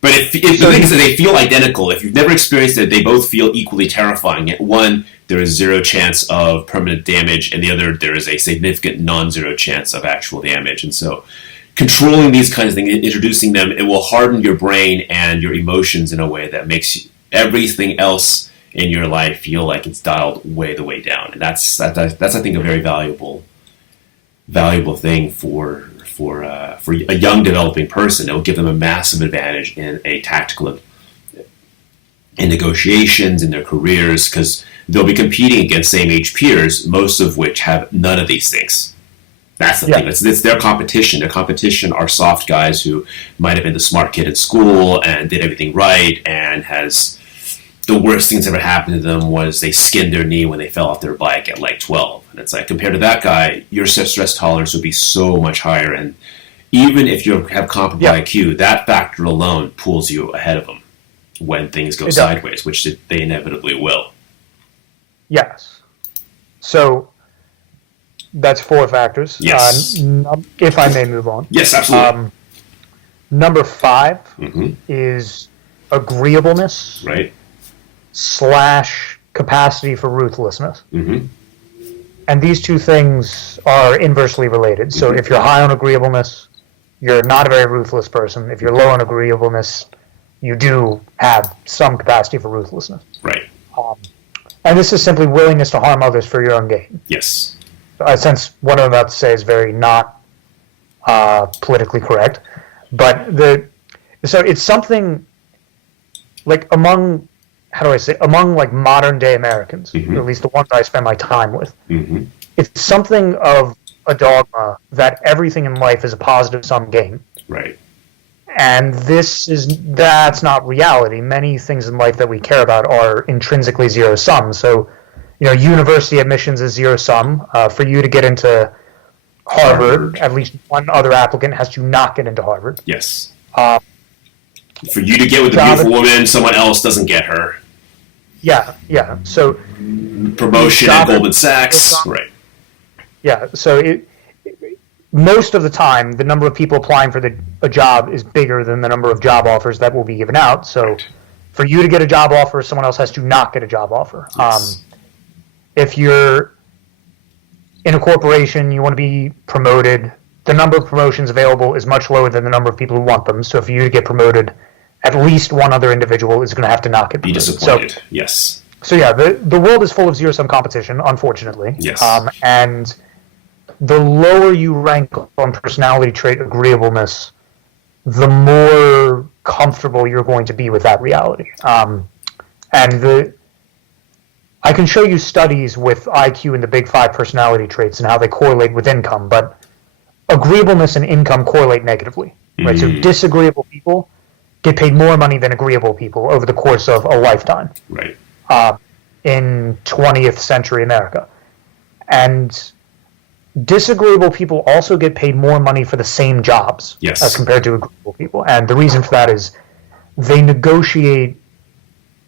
But if the thing is that they feel identical, if you've never experienced it, they both feel equally terrifying. At one, there is zero chance of permanent damage, and the other, there is a significant non-zero chance of actual damage. And so controlling these kinds of things, introducing them, it will harden your brain and your emotions in a way that makes everything else in your life feel like it's dialed way the way down. And that's I think, a very valuable thing for a young developing person. It will give them a massive advantage in a tactical, in negotiations, in their careers, because they'll be competing against same-age peers, most of which have none of these things. That's the thing. It's their competition. Their competition are soft guys who might have been the smart kid at school and did everything right and has the worst things ever happened to them was they skinned their knee when they fell off their bike at like 12. And it's like, compared to that guy, your stress tolerance would be so much higher. And even if you have comparable IQ, that factor alone pulls you ahead of them when things go sideways, which they inevitably will. Yes. So that's 4 factors. Yes. If I may move on. Yes, absolutely. Number 5 is agreeableness. Right. / capacity for ruthlessness. Mm-hmm. And these two things are inversely related. So if you're high on agreeableness, you're not a very ruthless person. If you're low on agreeableness, you do have some capacity for ruthlessness. Right. And this is simply willingness to harm others for your own gain. Yes. Since what I'm about to say is very not politically correct, but so it's something like among like modern day Americans, at least the ones I spend my time with, it's something of a dogma that everything in life is a positive sum game. Right. And that's not reality. Many things in life that we care about are intrinsically zero sum. So, university admissions is zero sum. For you to get into Harvard, at least one other applicant has to not get into Harvard. Yes. For you to get with a beautiful woman, someone else doesn't get her. Yeah. So promotion at Goldman Sachs, right? Yeah. So most of the time, the number of people applying for a job is bigger than the number of job offers that will be given out. So, for you to get a job offer, someone else has to not get a job offer. Yes. If you're in a corporation, you want to be promoted, the number of promotions available is much lower than the number of people who want them. So, for you to get promoted, at least one other individual is going to have to not get promoted. Be disappointed. Yes. So yeah, the world is full of zero-sum competition, unfortunately. Yes. And the lower you rank on personality trait agreeableness, the more comfortable you're going to be with that reality. I can show you studies with IQ and the big 5 personality traits and how they correlate with income, but agreeableness and income correlate negatively. Right? So disagreeable people get paid more money than agreeable people over the course of a lifetime. Right. In 20th century America. And disagreeable people also get paid more money for the same jobs as compared to agreeable people. And the reason for that is they negotiate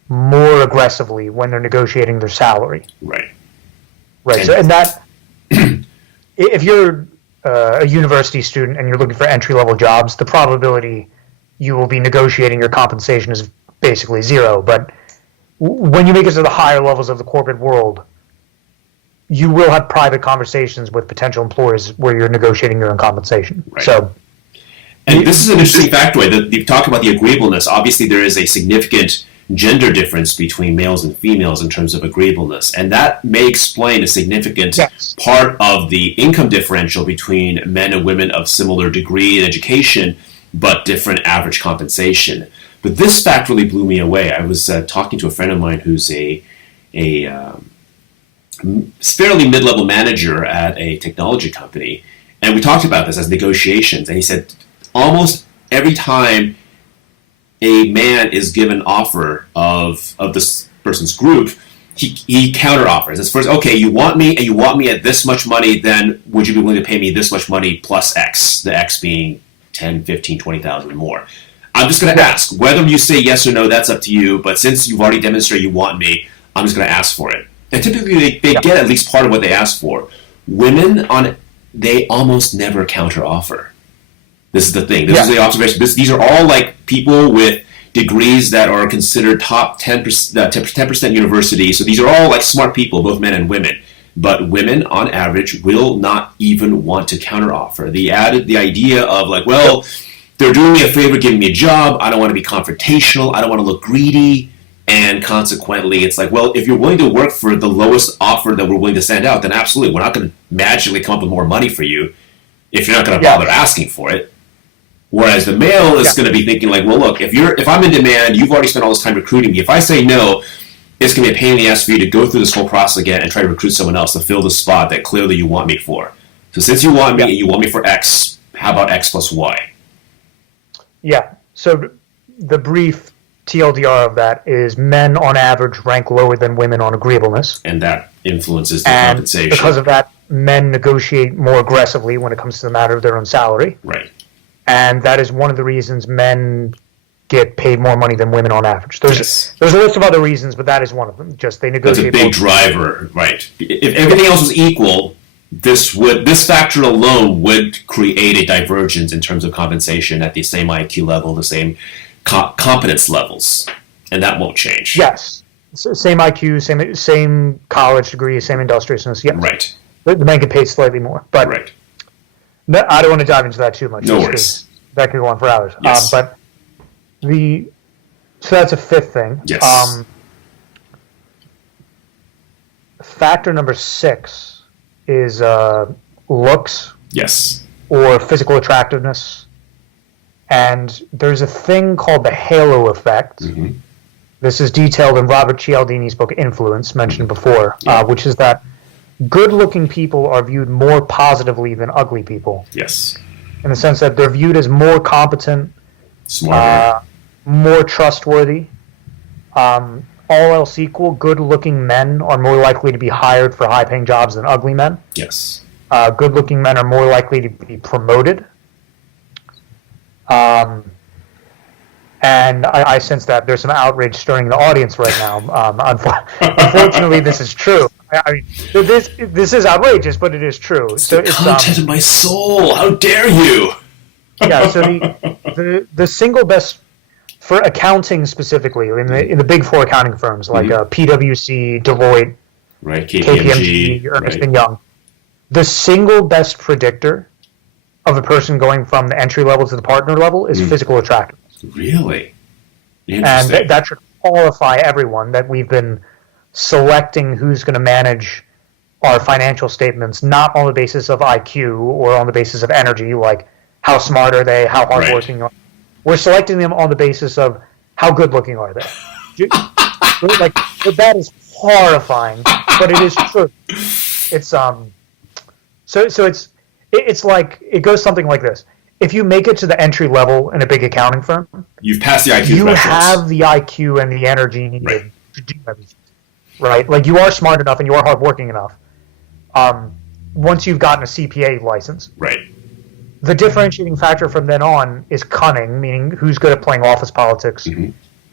more aggressively when they're negotiating their salary. Right. Right. And that, if you're a university student and you're looking for entry-level jobs, the probability you will be negotiating your compensation is basically zero. But when you make it to the higher levels of the corporate world, you will have private conversations with potential employers where you're negotiating your own compensation. Right. So, and this is an interesting factoid that you talk about the agreeableness. Obviously, there is a significant gender difference between males and females in terms of agreeableness, and that may explain a significant part of the income differential between men and women of similar degree in education, but different average compensation. But this fact really blew me away. I was talking to a friend of mine who's a fairly mid-level manager at a technology company, and we talked about this as negotiations, and he said almost every time a man is given an offer of this person's group, he counter-offers. It's first, okay, you want me, and you want me at this much money, then would you be willing to pay me this much money plus X, the X being 10, 15, 20,000 more. I'm just going to ask. Whether you say yes or no, that's up to you, but since you've already demonstrated you want me, I'm just going to ask for it. And typically they get at least part of what they ask for. Women, they almost never counter-offer. This is the thing. This is the observation. These are all like people with degrees that are considered top 10% university. So these are all like smart people, both men and women. But women, on average, will not even want to counteroffer. The idea of like, well, they're doing me a favor, giving me a job. I don't want to be confrontational. I don't want to look greedy. And consequently, it's like, well, if you're willing to work for the lowest offer that we're willing to send out, then absolutely, we're not going to magically come up with more money for you if you're not going to bother asking for it. Whereas the male is going to be thinking like, well, look, if I'm in demand, you've already spent all this time recruiting me. If I say no, it's going to be a pain in the ass for you to go through this whole process again and try to recruit someone else to fill the spot that clearly you want me for. So since you want me and you want me for X, how about X plus Y? Yeah. So the brief TLDR of that is men on average rank lower than women on agreeableness. And that influences the and compensation. Because of that, men negotiate more aggressively when it comes to the matter of their own salary. Right. And that is one of the reasons men get paid more money than women on average. There's a list of other reasons, but that is one of them. Just they negotiate. That's a big driver, right? If everything else was equal, this factor alone would create a divergence in terms of compensation at the same IQ level, the same competence levels, and that won't change. Yes, same IQ, same college degree, same industriousness. Yes, right. The men get paid slightly more, but right. No, I don't want to dive into that too much. No worries. That could go on for hours. Yes. So that's a fifth thing. Yes. Factor number 6 is looks. Yes. Or physical attractiveness. And there's a thing called the halo effect. Mm-hmm. This is detailed in Robert Cialdini's book Influence, mentioned before, which is that good-looking people are viewed more positively than ugly people. Yes. In the sense that they're viewed as more competent, smarter, more trustworthy. All else equal, good-looking men are more likely to be hired for high-paying jobs than ugly men. Yes. Good-looking men are more likely to be promoted. And I sense that there's some outrage stirring the audience right now. Unfortunately, this is true. I mean, this is outrageous, but it is true. It's the content of my soul. How dare you? Yeah. So the single best for accounting specifically in the big four accounting firms like PwC, Deloitte, right, KPMG, Ernst and Young, the single best predictor of a person going from the entry level to the partner level is physical attractiveness. Really? Interesting. And that should qualify everyone that we've been selecting who's going to manage our financial statements, not on the basis of IQ or on the basis of energy, like how smart are they, how hardworking are they. We're selecting them on the basis of how good-looking are they. Like, that is horrifying, but it is true. It's so it's like it goes something like this. If you make it to the entry level in a big accounting firm, you've passed the IQ. You have the IQ and the energy needed to do everything. Right? Like you are smart enough and you are hardworking enough. Once you've gotten a CPA license, right? The differentiating factor from then on is cunning, meaning who's good at playing office politics,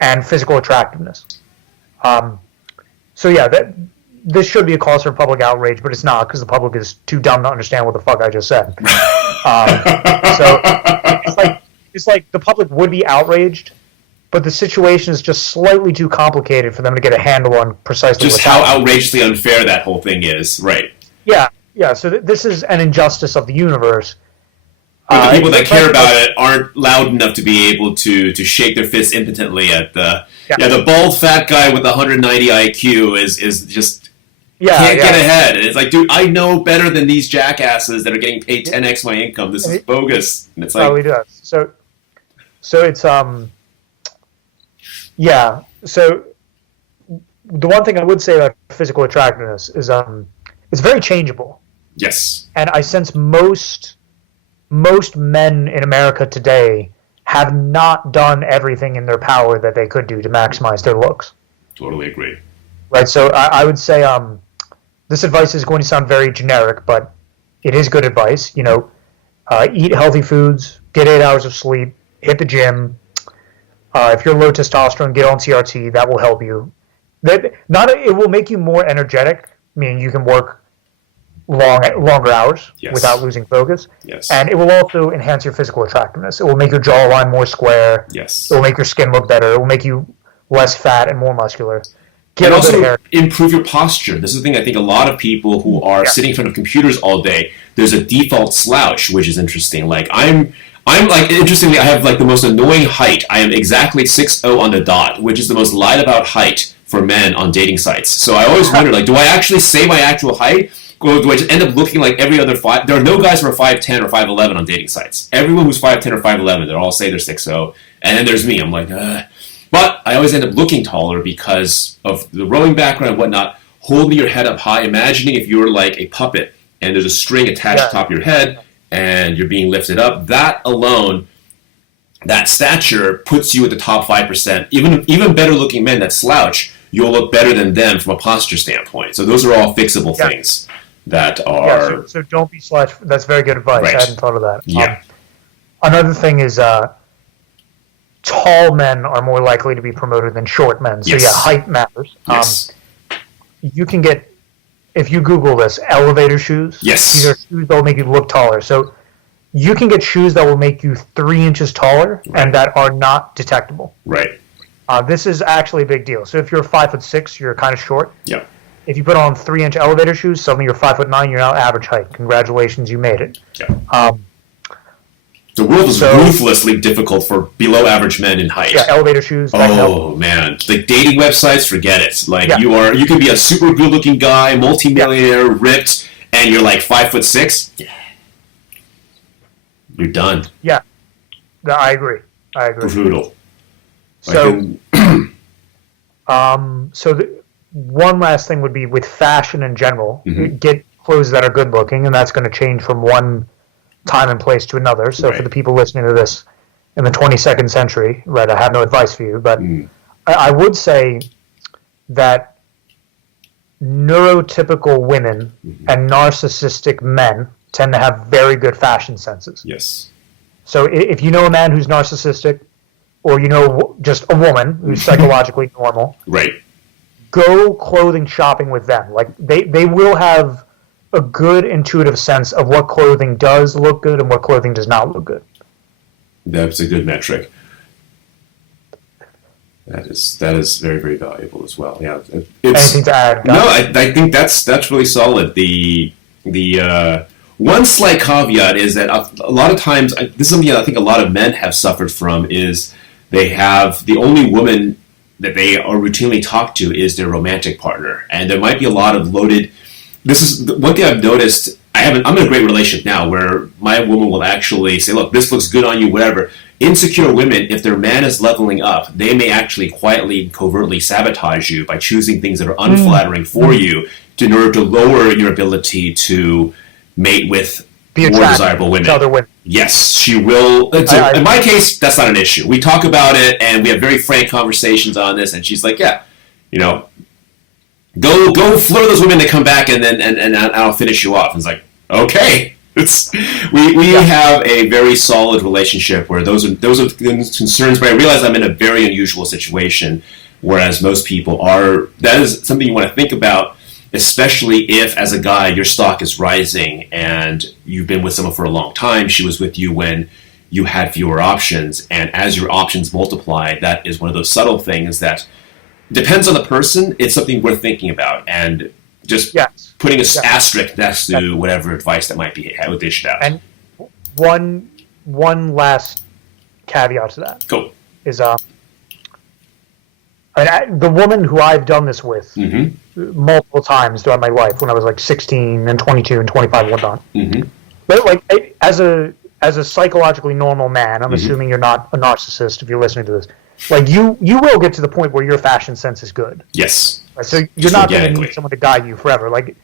and physical attractiveness. So yeah, this should be a cause for public outrage, but it's not because the public is too dumb to understand what the fuck I just said. So it's like the public would be outraged, but the situation is just slightly too complicated for them to get a handle on precisely just how outrageously unfair that whole thing is, right? Yeah. So this is an injustice of the universe. But the people that care about it aren't loud enough to be able to shake their fists impotently at the bald fat guy with 190 IQ is just can't get ahead. And it's like, dude, I know better than these jackasses that are getting paid 10x my income. This is bogus. And it's like, probably does. So it's So the one thing I would say about physical attractiveness is it's very changeable. Yes. And I sense most men in America today have not done everything in their power that they could do to maximize their looks. Totally agree. Right, so I would say this advice is going to sound very generic, but it is good advice. You know, eat healthy foods, get 8 hours of sleep, hit the gym. If you're low testosterone, get on CRT. That will help you. It will make you more energetic, meaning you can work longer hours without losing focus. Yes. And it will also enhance your physical attractiveness. It will make your jawline more square. Yes. It will make your skin look better. It will make you less fat and more muscular. And also improve your posture. This is the thing I think a lot of people who are sitting in front of computers all day, there's a default slouch, which is interesting. Like I'm like, interestingly, I have like the most annoying height. I am exactly 6'0" on the dot, which is the most lied about height for men on dating sites. So I always wonder, like, do I actually say my actual height? Or do I just end up looking like every other There are no guys who are 5'10" or 5'11" on dating sites. Everyone who's 5'10" or 5'11", they all say they're 6'0", and then there's me. I'm like, But I always end up looking taller because of the rowing background and whatnot, holding your head up high, imagining if you're like a puppet and there's a string attached to the top of your head and you're being lifted up. That alone, that stature puts you at the top 5%. Even better looking men that slouch, you'll look better than them from a posture standpoint. So those are all fixable things that are... Yeah, so don't be slouch. That's very good advice. Right. I hadn't thought of that. Yeah. Another thing is tall men are more likely to be promoted than short men. So height matters. Yes. You can get, if you Google this, elevator shoes. Yes. These are shoes that will make you look taller. So you can get shoes that will make you 3 inches taller and that are not detectable. Right. This is actually a big deal. So if you're 5'6", you're kind of short. Yeah. If you put on 3-inch elevator shoes, suddenly you're 5'9", you're now average height. Congratulations, you made it. Yeah. The world is ruthlessly difficult for below average men in height. Yeah, elevator shoes. Oh man, like dating websites, forget it. Like you can be a super good looking guy, multimillionaire, ripped, and you're like 5'6". You're done. Yeah, I agree. Brutal. So, one last thing would be with fashion in general. Get clothes that are good looking, and that's going to change from one time and place to another. So for the people listening to this in the 22nd century, right, I have no advice for you, but I would say that neurotypical women and narcissistic men tend to have very good fashion senses. Yes. So if you know a man who's narcissistic, or you know just a woman who's psychologically normal, right, go clothing shopping with them. Like they will have a good intuitive sense of what clothing does look good and what clothing does not look good. That's a good metric. That is very, very valuable as well. Yeah. Anything to add? No, I think that's really solid. The one slight caveat is that a lot of times, this is something I think a lot of men have suffered from, is they have the only woman that they are routinely talked to is their romantic partner, and there might be a lot of loaded. This is one thing I've noticed. I'm in a great relationship now where my woman will actually say, look, this looks good on you, whatever. Insecure women, if their man is leveling up, they may actually quietly and covertly sabotage you by choosing things that are unflattering for you in order to lower your ability to mate with more desirable women. Other women. Yes, she will. In my case, that's not an issue. We talk about it, and we have very frank conversations on this, and she's like, yeah, go flirt those women that come back, and then and I'll finish you off. And it's like, okay. We have a very solid relationship where those are concerns, but I realize I'm in a very unusual situation, whereas most people are. That is something you want to think about, especially if, as a guy, your stock is rising and you've been with someone for a long time. She was with you when you had fewer options, and as your options multiply, that is one of those subtle things that depends on the person. It's something worth thinking about, and just putting an asterisk next to whatever advice that might be dished out. And one last caveat to that is the woman who I've done this with multiple times throughout my life, when I was like 16 and 22 and 25 and whatnot. But like as a psychologically normal man, I'm assuming you're not a narcissist if you're listening to this. Like you will get to the point where your fashion sense is good. Yes. Right? So you're not going to need someone to guide you forever. Like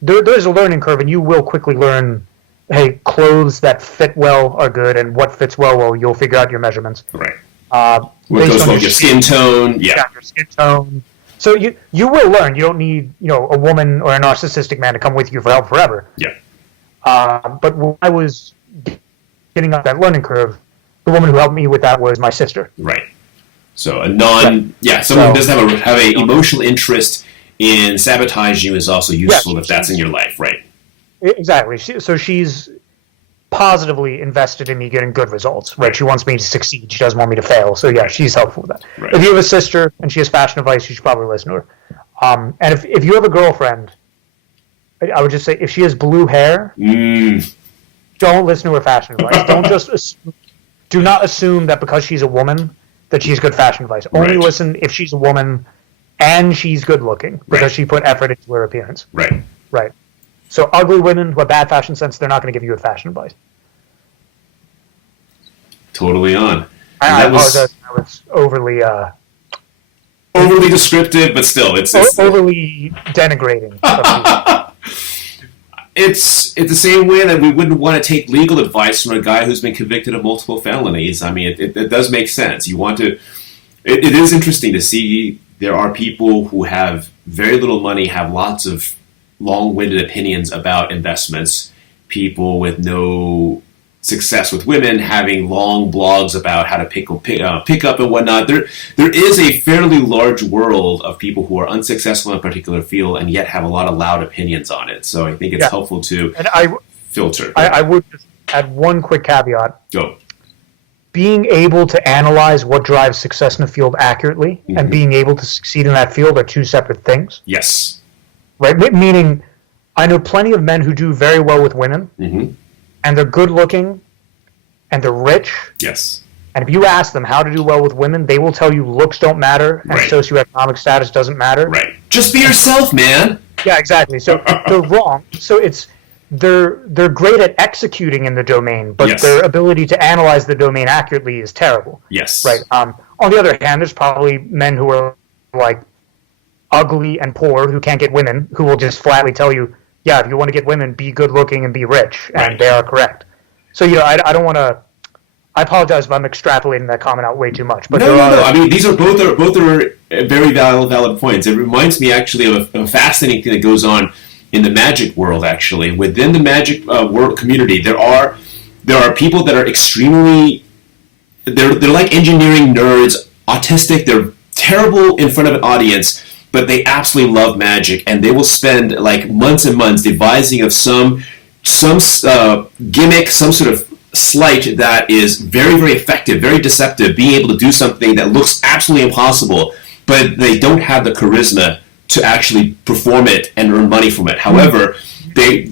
there's a learning curve, and you will quickly learn. Hey, clothes that fit well are good, and what fits well, you'll figure out your measurements. Right. What goes well with your skin tone? Yeah, your skin tone. So you will learn. You don't need a woman or a narcissistic man to come with you for help forever. Yeah. But when I was getting up that learning curve, the woman who helped me with that was my sister. Right. So someone who doesn't have a emotional interest in sabotaging you is also useful if that's in your life, right? Exactly. So she's positively invested in me getting good results, right? She wants me to succeed. She doesn't want me to fail. So she's helpful with that. Right. If you have a sister and she has fashion advice, you should probably listen to her. And if you have a girlfriend, I would just say if she has blue hair, don't listen to her fashion advice. Do not assume that because she's a woman that she has good fashion advice. Only listen if she's a woman and she's good looking because she put effort into her appearance. Right. Right. So ugly women who have bad fashion sense, they're not going to give you good fashion advice. Totally on. I apologize. I was overly overly descriptive, but still, it's overly denigrating. It's the same way that we wouldn't want to take legal advice from a guy who's been convicted of multiple felonies. I mean, it does make sense. You want to. It is interesting to see there are people who have very little money, have lots of long-winded opinions about investments. People with no success with women having long blogs about how to pick up and whatnot. There is a fairly large world of people who are unsuccessful in a particular field and yet have a lot of loud opinions on it. So I think it's helpful to filter. I would just add one quick caveat. Go. Being able to analyze what drives success in a field accurately and being able to succeed in that field are two separate things. Yes. Right? Meaning, I know plenty of men who do very well with women, and they're good looking, and they're rich. Yes. And if you ask them how to do well with women, they will tell you looks don't matter and socioeconomic status doesn't matter. Right. Just be yourself, man. Yeah, exactly. So they're wrong. So they're great at executing in the domain, but their ability to analyze the domain accurately is terrible. Yes. Right. On the other hand, there's probably men who are like ugly and poor who can't get women who will just flatly tell you, yeah, if you want to get women, be good looking and be rich, and they are correct. So I don't want to. I apologize if I'm extrapolating that comment out way too much. But no. I mean, these are both are very valid points. It reminds me actually of a fascinating thing that goes on in the magic world. Actually, within the magic world community, there are people that are extremely. They're like engineering nerds, autistic. They're terrible in front of an audience, but they absolutely love magic, and they will spend like months and months devising of some gimmick, some sort of sleight that is very, very effective, very deceptive, being able to do something that looks absolutely impossible, but they don't have the charisma to actually perform it and earn money from it. However, they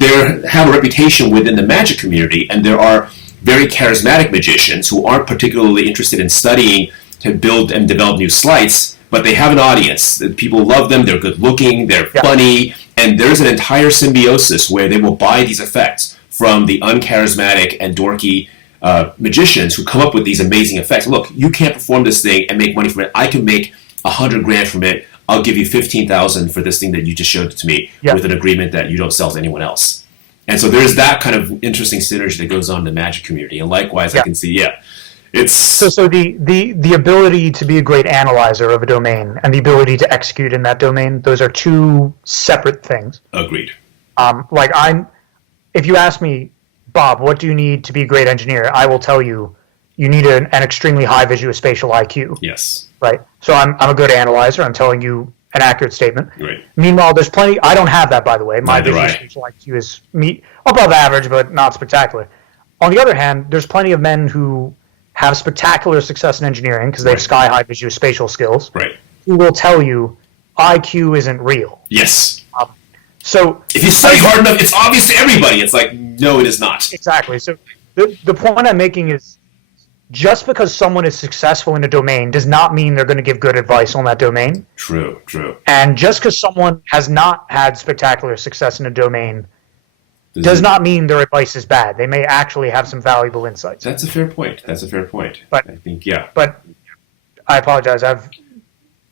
have a reputation within the magic community, and there are very charismatic magicians who aren't particularly interested in studying to build and develop new sleights, but they have an audience. People love them, they're good looking, they're funny, and there's an entire symbiosis where they will buy these effects from the uncharismatic and dorky magicians who come up with these amazing effects. Look, you can't perform this thing and make money from it. I can make $100,000 from it. I'll give you $15,000 for this thing that you just showed to me with an agreement that you don't sell to anyone else. And so there's that kind of interesting synergy that goes on in the magic community. And likewise, I can see, it's so the ability to be a great analyzer of a domain and the ability to execute in that domain, those are two separate things. Agreed. If you ask me, Bob, what do you need to be a great engineer? I will tell you, you need an extremely high visuospatial IQ. Yes. Right. So I'm a good analyzer. I'm telling you an accurate statement. Right. Meanwhile, there's plenty. I don't have that, by the way. My visuospatial IQ is above average, but not spectacular. On the other hand, there's plenty of men who have spectacular success in engineering because they have sky-high visuospatial skills. Right. Who will tell you IQ isn't real. Yes. So if you study hard enough, it's obvious to everybody. It's like, no, it is not. Exactly. So the point I'm making is just because someone is successful in a domain does not mean they're going to give good advice on that domain. True. And just because someone has not had spectacular success in a domain does not mean their advice is bad. They may actually have some valuable insights. That's a fair point. But I think, But I apologize. I've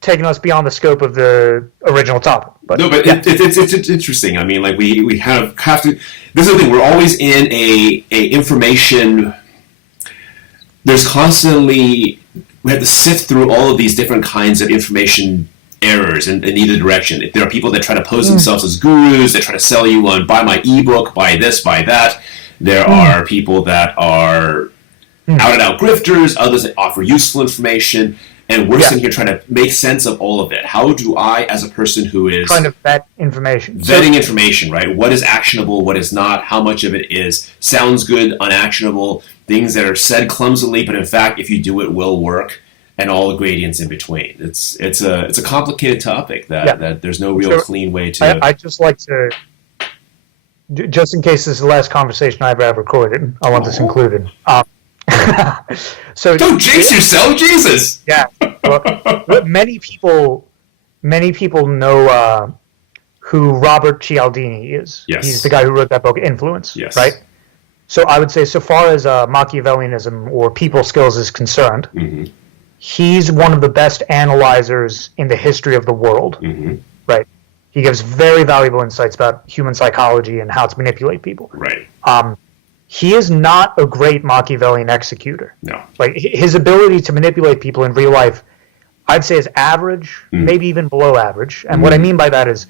taken us beyond the scope of the original topic. But it's interesting. I mean, like we have to. This is the thing. We're always in a information. There's constantly we have to sift through all of these different kinds of information errors in either direction. There are people that try to pose themselves as gurus. They try to sell you on buy my ebook, buy this, buy that. There are people that are out and out grifters. Others that offer useful information. And we're sitting here trying to make sense of all of it. How do I, as a person who is trying to vet information, information, right? What is actionable? What is not? How much of it sounds good, unactionable? Things that are said clumsily, but in fact, if you do it, will work, and all the gradients in between. It's a complicated topic that there's no real clean way to. I just like to, just in case this is the last conversation I've ever recorded, I want this included. So don't jinx yourself, Jesus. Yeah, well, many people know who Robert Cialdini is. Yes, he's the guy who wrote that book, Influence. Yes, right. So I would say, so far as Machiavellianism or people skills is concerned, he's one of the best analyzers in the history of the world. Mm-hmm. Right. He gives very valuable insights about human psychology and how to manipulate people. Right. He is not a great Machiavellian executor. No. Like his ability to manipulate people in real life, I'd say is average, maybe even below average. And what I mean by that is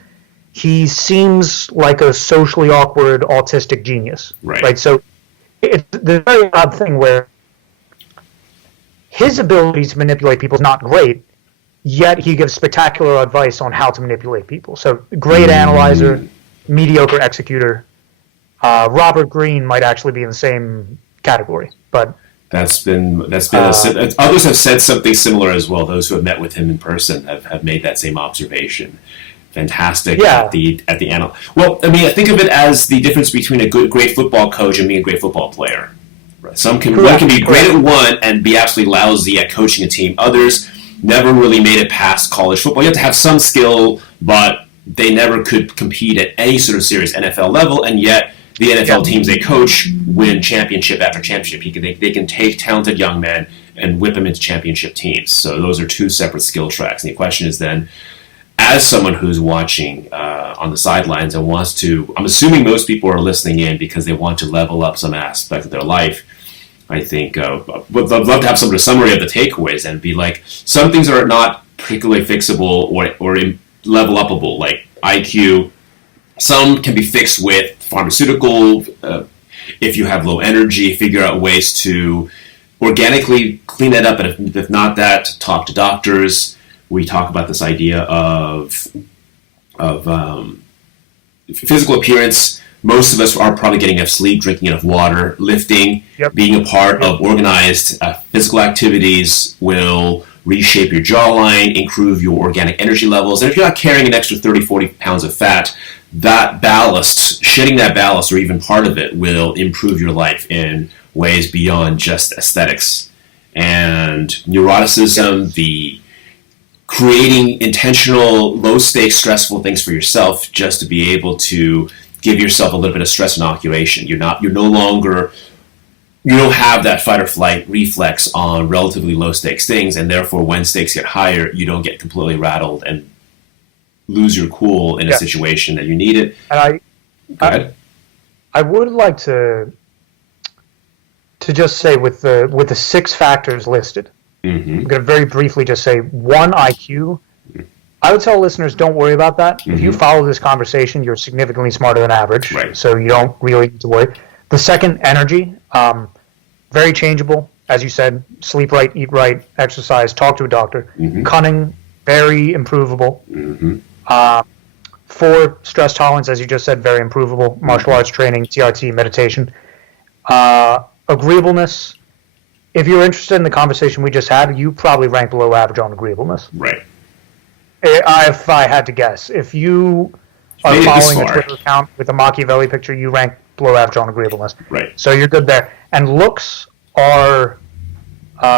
he seems like a socially awkward autistic genius. Right. So it's the very odd thing where his ability to manipulate people is not great, yet he gives spectacular advice on how to manipulate people. So great analyzer, mediocre executor. Robert Greene might actually be in the same category, but that's been others have said something similar as well. Those who have met with him in person have made that same observation. Fantastic at the anal. Well, I mean, I think of it as the difference between a great football coach and being a great football player. One can be great at one and be absolutely lousy at coaching a team. Others never really made it past college football. You have to have some skill, but they never could compete at any sort of serious NFL level, and yet the NFL teams they coach win championship after championship. They can take talented young men and whip them into championship teams. So those are two separate skill tracks. And the question is then, as someone who's watching on the sidelines and wants to, I'm assuming most people are listening in because they want to level up some aspect of their life. I think would love to have some sort of summary of the takeaways and be like, some things are not particularly fixable or level upable, like IQ. Some can be fixed with pharmaceutical. If you have low energy, figure out ways to organically clean that up. And if not that, talk to doctors. We talk about this idea of physical appearance. Most of us are probably getting enough sleep, drinking enough water, lifting, being a part of organized physical activities will reshape your jawline, improve your organic energy levels. And if you're not carrying an extra 30, 40 pounds of fat, that ballast, shedding that ballast or even part of it will improve your life in ways beyond just aesthetics. And neuroticism, the creating intentional, low-stakes, stressful things for yourself just to be able to give yourself a little bit of stress inoculation. You don't have that fight or flight reflex on relatively low-stakes things, and therefore when stakes get higher, you don't get completely rattled and lose your cool in a situation that you need it. And I would like to just say with the 6 factors listed, I'm going to very briefly just say 1, IQ. I would tell listeners, don't worry about that. If you follow this conversation, you're significantly smarter than average, so you don't really need to worry. The second, energy, very changeable. As you said, sleep right, eat right, exercise, talk to a doctor. Cunning, very improvable. 4, stress tolerance, as you just said, very improvable. Martial arts training, TRT, meditation. Agreeableness, if you're interested in the conversation we just had, you probably rank below average on agreeableness. Right. If I had to guess. If you are following a Twitter account with a Machiavelli picture, you rank below average on agreeableness. Right. So you're good there. And looks are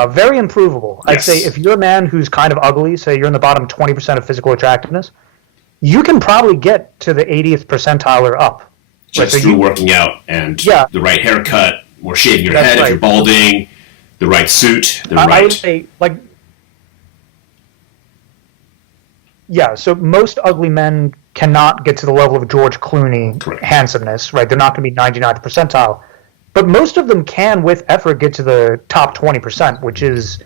very improvable. I'd say if you're a man who's kind of ugly, say you're in the bottom 20% of physical attractiveness, you can probably get to the 80th percentile or up. Just through working out and the right haircut, or shaving your head if you're balding, the right suit, I would say, so most ugly men cannot get to the level of George Clooney handsomeness, right? They're not going to be 99th percentile. But most of them can, with effort, get to the top 20%, which is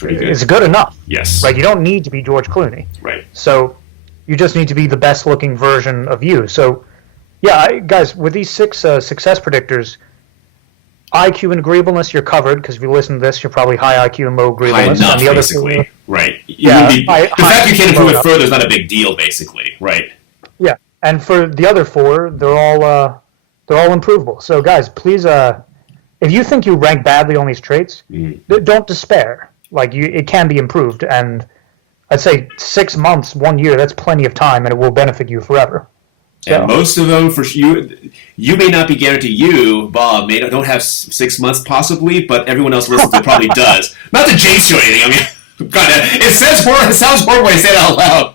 good enough. Yes. Right? You don't need to be George Clooney. Right. So you just need to be the best-looking version of you. So, guys, with these 6 success predictors, IQ and agreeableness, you're covered, because if you listen to this, you're probably high IQ and low agreeableness. High enough, and the basically. Other right. The fact you can't improve it further is not a big deal, basically. Right. Yeah. And for the other 4, they're all improvable. So, guys, please, if you think you rank badly on these traits, don't despair. It can be improved. And I'd say 6 months, 1 year, that's plenty of time, and it will benefit you forever. And most of them, for you may not be guaranteed. You, Bob, don't have 6 months possibly, but everyone else listening to it probably does. Not to jinx you or anything. I mean, God, it sounds horrible when I say it out loud.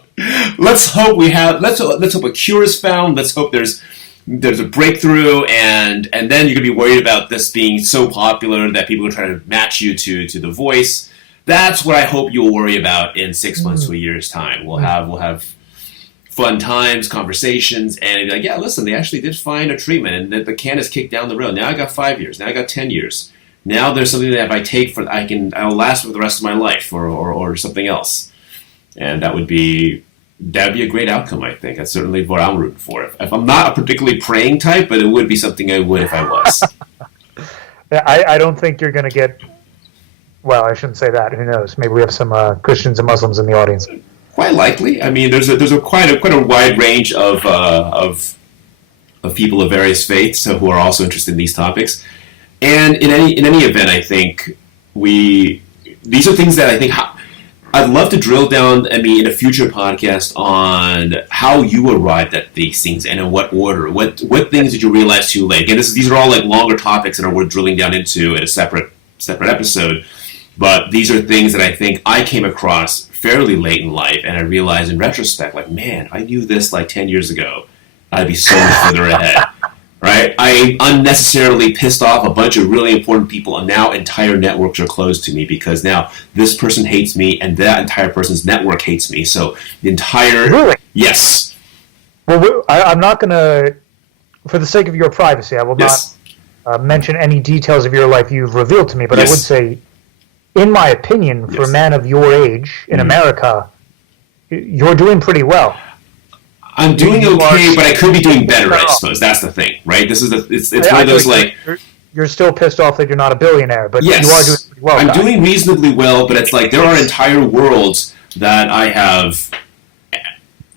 Let's hope a cure is found. Let's hope there's a breakthrough, and then you're gonna be worried about this being so popular that people are trying to match you to The Voice. That's what I hope you'll worry about in 6 months to a year's time. We'll have fun times, conversations, and be like, yeah, listen, they actually did find a treatment, and the can is kicked down the road. Now I got 5 years. Now I got 10 years. Now there's something that if I take I'll last for the rest of my life, or something else, and that'd be a great outcome. I think that's certainly what I'm rooting for. If I'm not a particularly praying type, but it would be something I would if I was. I don't think you're going to get. Well, I shouldn't say that. Who knows? Maybe we have some Christians and Muslims in the audience. Quite likely. I mean, there's quite a wide range of people of various faiths who are also interested in these topics. And in any event, I think these are things that I think I'd love to drill down. I mean, in a future podcast on how you arrived at these things and in what order. What things did you realize too late? Again, these are all like longer topics and are worth drilling down into in a separate episode. But these are things that I think I came across fairly late in life, and I realized in retrospect, like, man, if I knew this like 10 years ago, I'd be so much further ahead, right? I unnecessarily pissed off a bunch of really important people, and now entire networks are closed to me because now this person hates me, and that entire person's network hates me. So the entire... Really? Yes. Well, I'm not going to, for the sake of your privacy, I will Yes. not mention any details of your life you've revealed to me, but Yes. I would say, in my opinion, for Yes. a man of your age in America, you're doing pretty well. I'm doing okay, but I could be doing better, I suppose. That's the thing, right? This is it's one of those, like... You're still pissed off that you're not a billionaire, but Yes. you are doing pretty well. I'm doing reasonably well, but it's like there are entire worlds that I have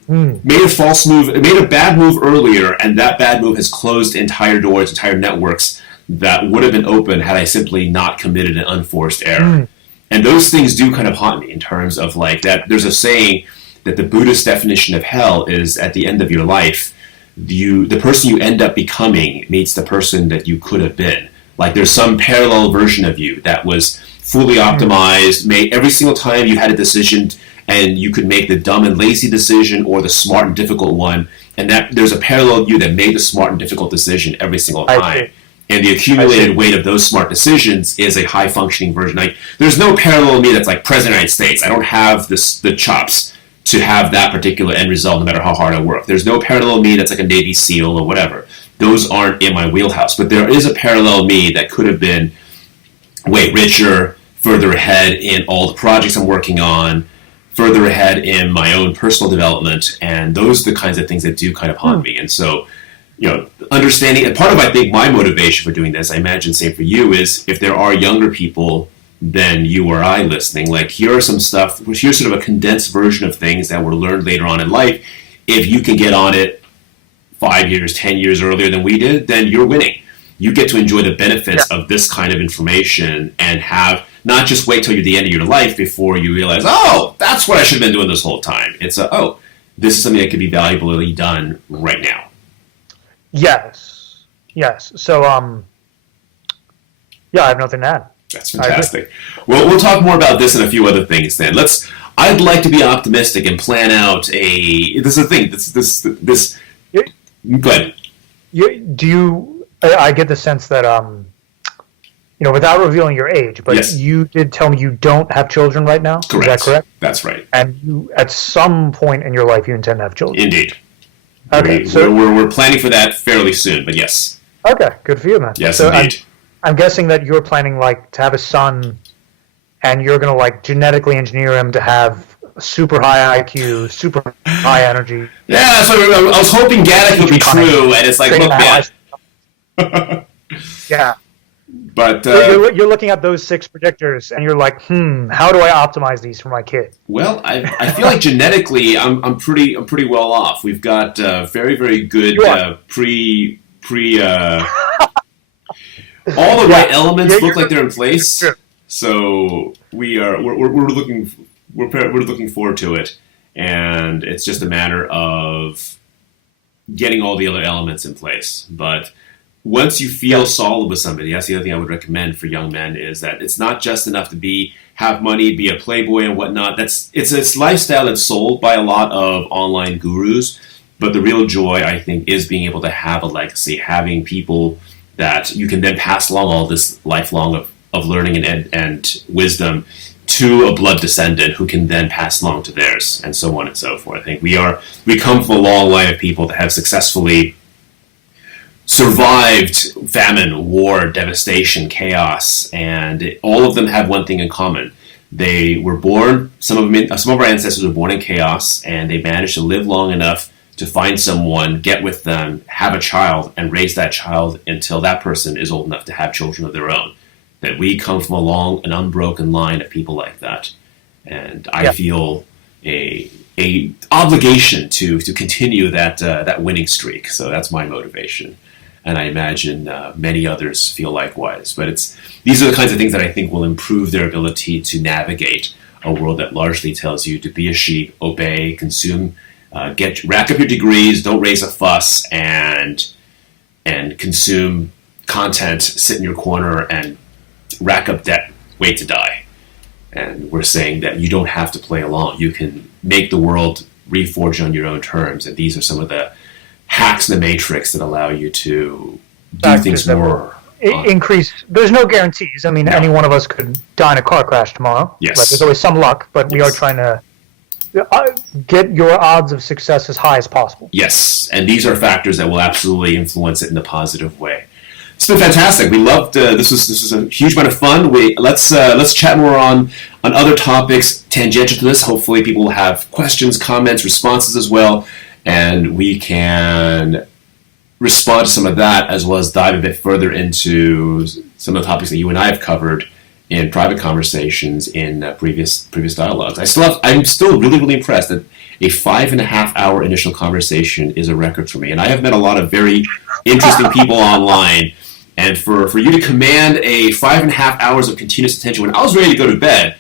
made a false move, made a bad move earlier, and that bad move has closed entire doors, entire networks that would have been open had I simply not committed an unforced error. And those things do kind of haunt me in terms of like that. There's a saying that the Buddhist definition of hell is at the end of your life, the person you end up becoming meets the person that you could have been. Like there's some parallel version of you that was fully optimized, made every single time you had a decision, and you could make the dumb and lazy decision or the smart and difficult one, and that there's a parallel you that made the smart and difficult decision every single time. And the accumulated weight of those smart decisions is a high-functioning version. Like, there's no parallel me that's like President of the United States. I don't have the chops to have that particular end result no matter how hard I work. There's no parallel me that's like a Navy SEAL or whatever. Those aren't in my wheelhouse. But there is a parallel me that could have been way richer, further ahead in all the projects I'm working on, further ahead in my own personal development, and those are the kinds of things that do kind of haunt me. And so, you know, understanding, and part of, I think, my motivation for doing this, I imagine same for you, is if there are younger people than you or I listening, like, here are some stuff, here's sort of a condensed version of things that were learned later on in life. If you can get on it 5 years, 10 years earlier than we did, then you're winning. You get to enjoy the benefits of this kind of information and have, not just wait till you're the end of your life before you realize, oh, that's what I should have been doing this whole time. It's oh, this is something that could be valuably done right now. Yes. So, yeah, I have nothing to add. That's fantastic. Well, we'll talk more about this and a few other things then. I'd like to be optimistic and plan out this is the thing, this, go ahead. I get the sense that, you know, without revealing your age, but yes. You did tell me you don't have children right now. Correct. Is that correct? That's right. And you, at some point in your life, you intend to have children. Indeed. Okay. We're planning for that fairly soon, but yes. Okay, good for you, man. Yes, so indeed. I'm guessing that you're planning like to have a son, and you're gonna like genetically engineer him to have super high IQ, super high energy. Yeah, so I was hoping Gattaca would be true, and it's like, look, man. Yeah. But you're looking at those 6 predictors, and you're like, how do I optimize these for my kid? Well, I feel like genetically, I'm pretty well off. We've got very, very good all the right elements look like they're in place. So we're looking forward to it, and it's just a matter of getting all the other elements in place. But once you feel solid with somebody, that's the other thing I would recommend for young men, is that it's not just enough to have money, be a playboy and whatnot. It's a lifestyle that's sold by a lot of online gurus, but the real joy, I think, is being able to have a legacy, having people that you can then pass along all this lifelong of learning and wisdom to a blood descendant who can then pass along to theirs, and so on and so forth. I think we come from a long line of people that have successfully survived famine, war, devastation, chaos, and all of them have one thing in common. They were born, some of our ancestors were born in chaos, and they managed to live long enough to find someone, get with them, have a child, and raise that child until that person is old enough to have children of their own. That we come from an unbroken line of people like that. And I feel a obligation to continue that winning streak. So that's my motivation. And I imagine many others feel likewise. But these are the kinds of things that I think will improve their ability to navigate a world that largely tells you to be a sheep, obey, consume, rack up your degrees, don't raise a fuss, and consume content, sit in your corner, and rack up debt, wait to die. And we're saying that you don't have to play along. You can make the world reforge on your own terms. And these are some of the hacks in the matrix that allow you to do things more. Increase. There's no guarantees. I mean, any one of us could die in a car crash tomorrow. Yes. But there's always some luck, but we are trying to get your odds of success as high as possible. Yes. And these are factors that will absolutely influence it in a positive way. It's been fantastic. We loved this was a huge amount of fun. Let's chat more on other topics tangential to this. Hopefully people will have questions, comments, responses as well, and we can respond to some of that as well as dive a bit further into some of the topics that you and I have covered in private conversations in previous dialogues. I'm still really impressed that a 5.5-hour initial conversation is a record for me, and I have met a lot of very interesting people online. And for you to command a 5.5 hours of continuous attention when I was ready to go to bed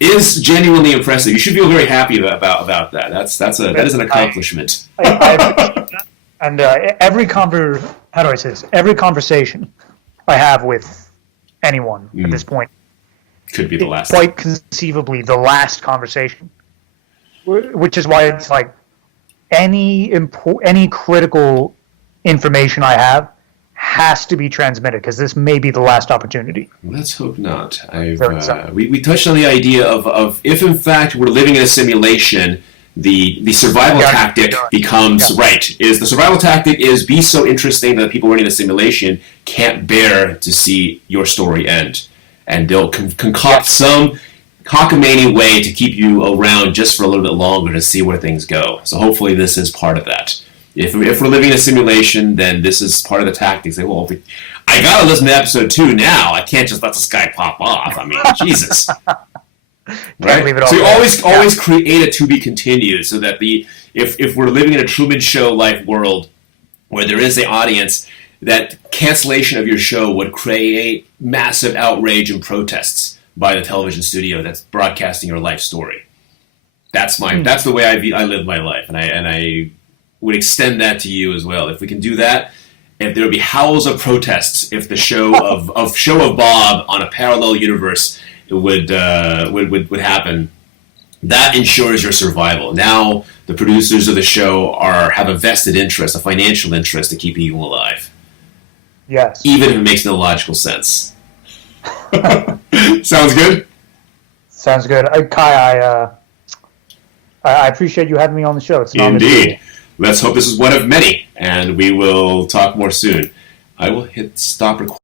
is genuinely impressive. You should feel very happy about that. That is an accomplishment. And every conversation I have with anyone at this point could be the last. Quite conceivably, the last conversation. Which is why it's like any critical information I have has to be transmitted, because this may be the last opportunity. Let's hope not. We touched on the idea of if in fact we're living in a simulation, the survival tactic becomes the survival tactic is be so interesting that the people running the simulation can't bear to see your story end, and they'll concoct some cockamamie way to keep you around just for a little bit longer to see where things go. So hopefully this is part of that. If we're living in a simulation, then this is part of the tactics. I gotta listen to episode 2 now. I can't just let this guy pop off. I mean, Jesus. Right? So you always create a to be continued, so that if we're living in a Truman Show life world where there is an audience, that cancellation of your show would create massive outrage and protests by the television studio that's broadcasting your life story. That's the way I live my life, and I would extend that to you as well. If we can do that, if there would be howls of protests, if the show of Bob on a parallel universe would happen, that ensures your survival. Now the producers of the show have a vested interest, a financial interest, to keeping you alive. Yes. Even if it makes no logical sense. Sounds good? Sounds good. Kai, I appreciate you having me on the show. It's Indeed. Let's hope this is one of many, and we will talk more soon. I will hit stop recording.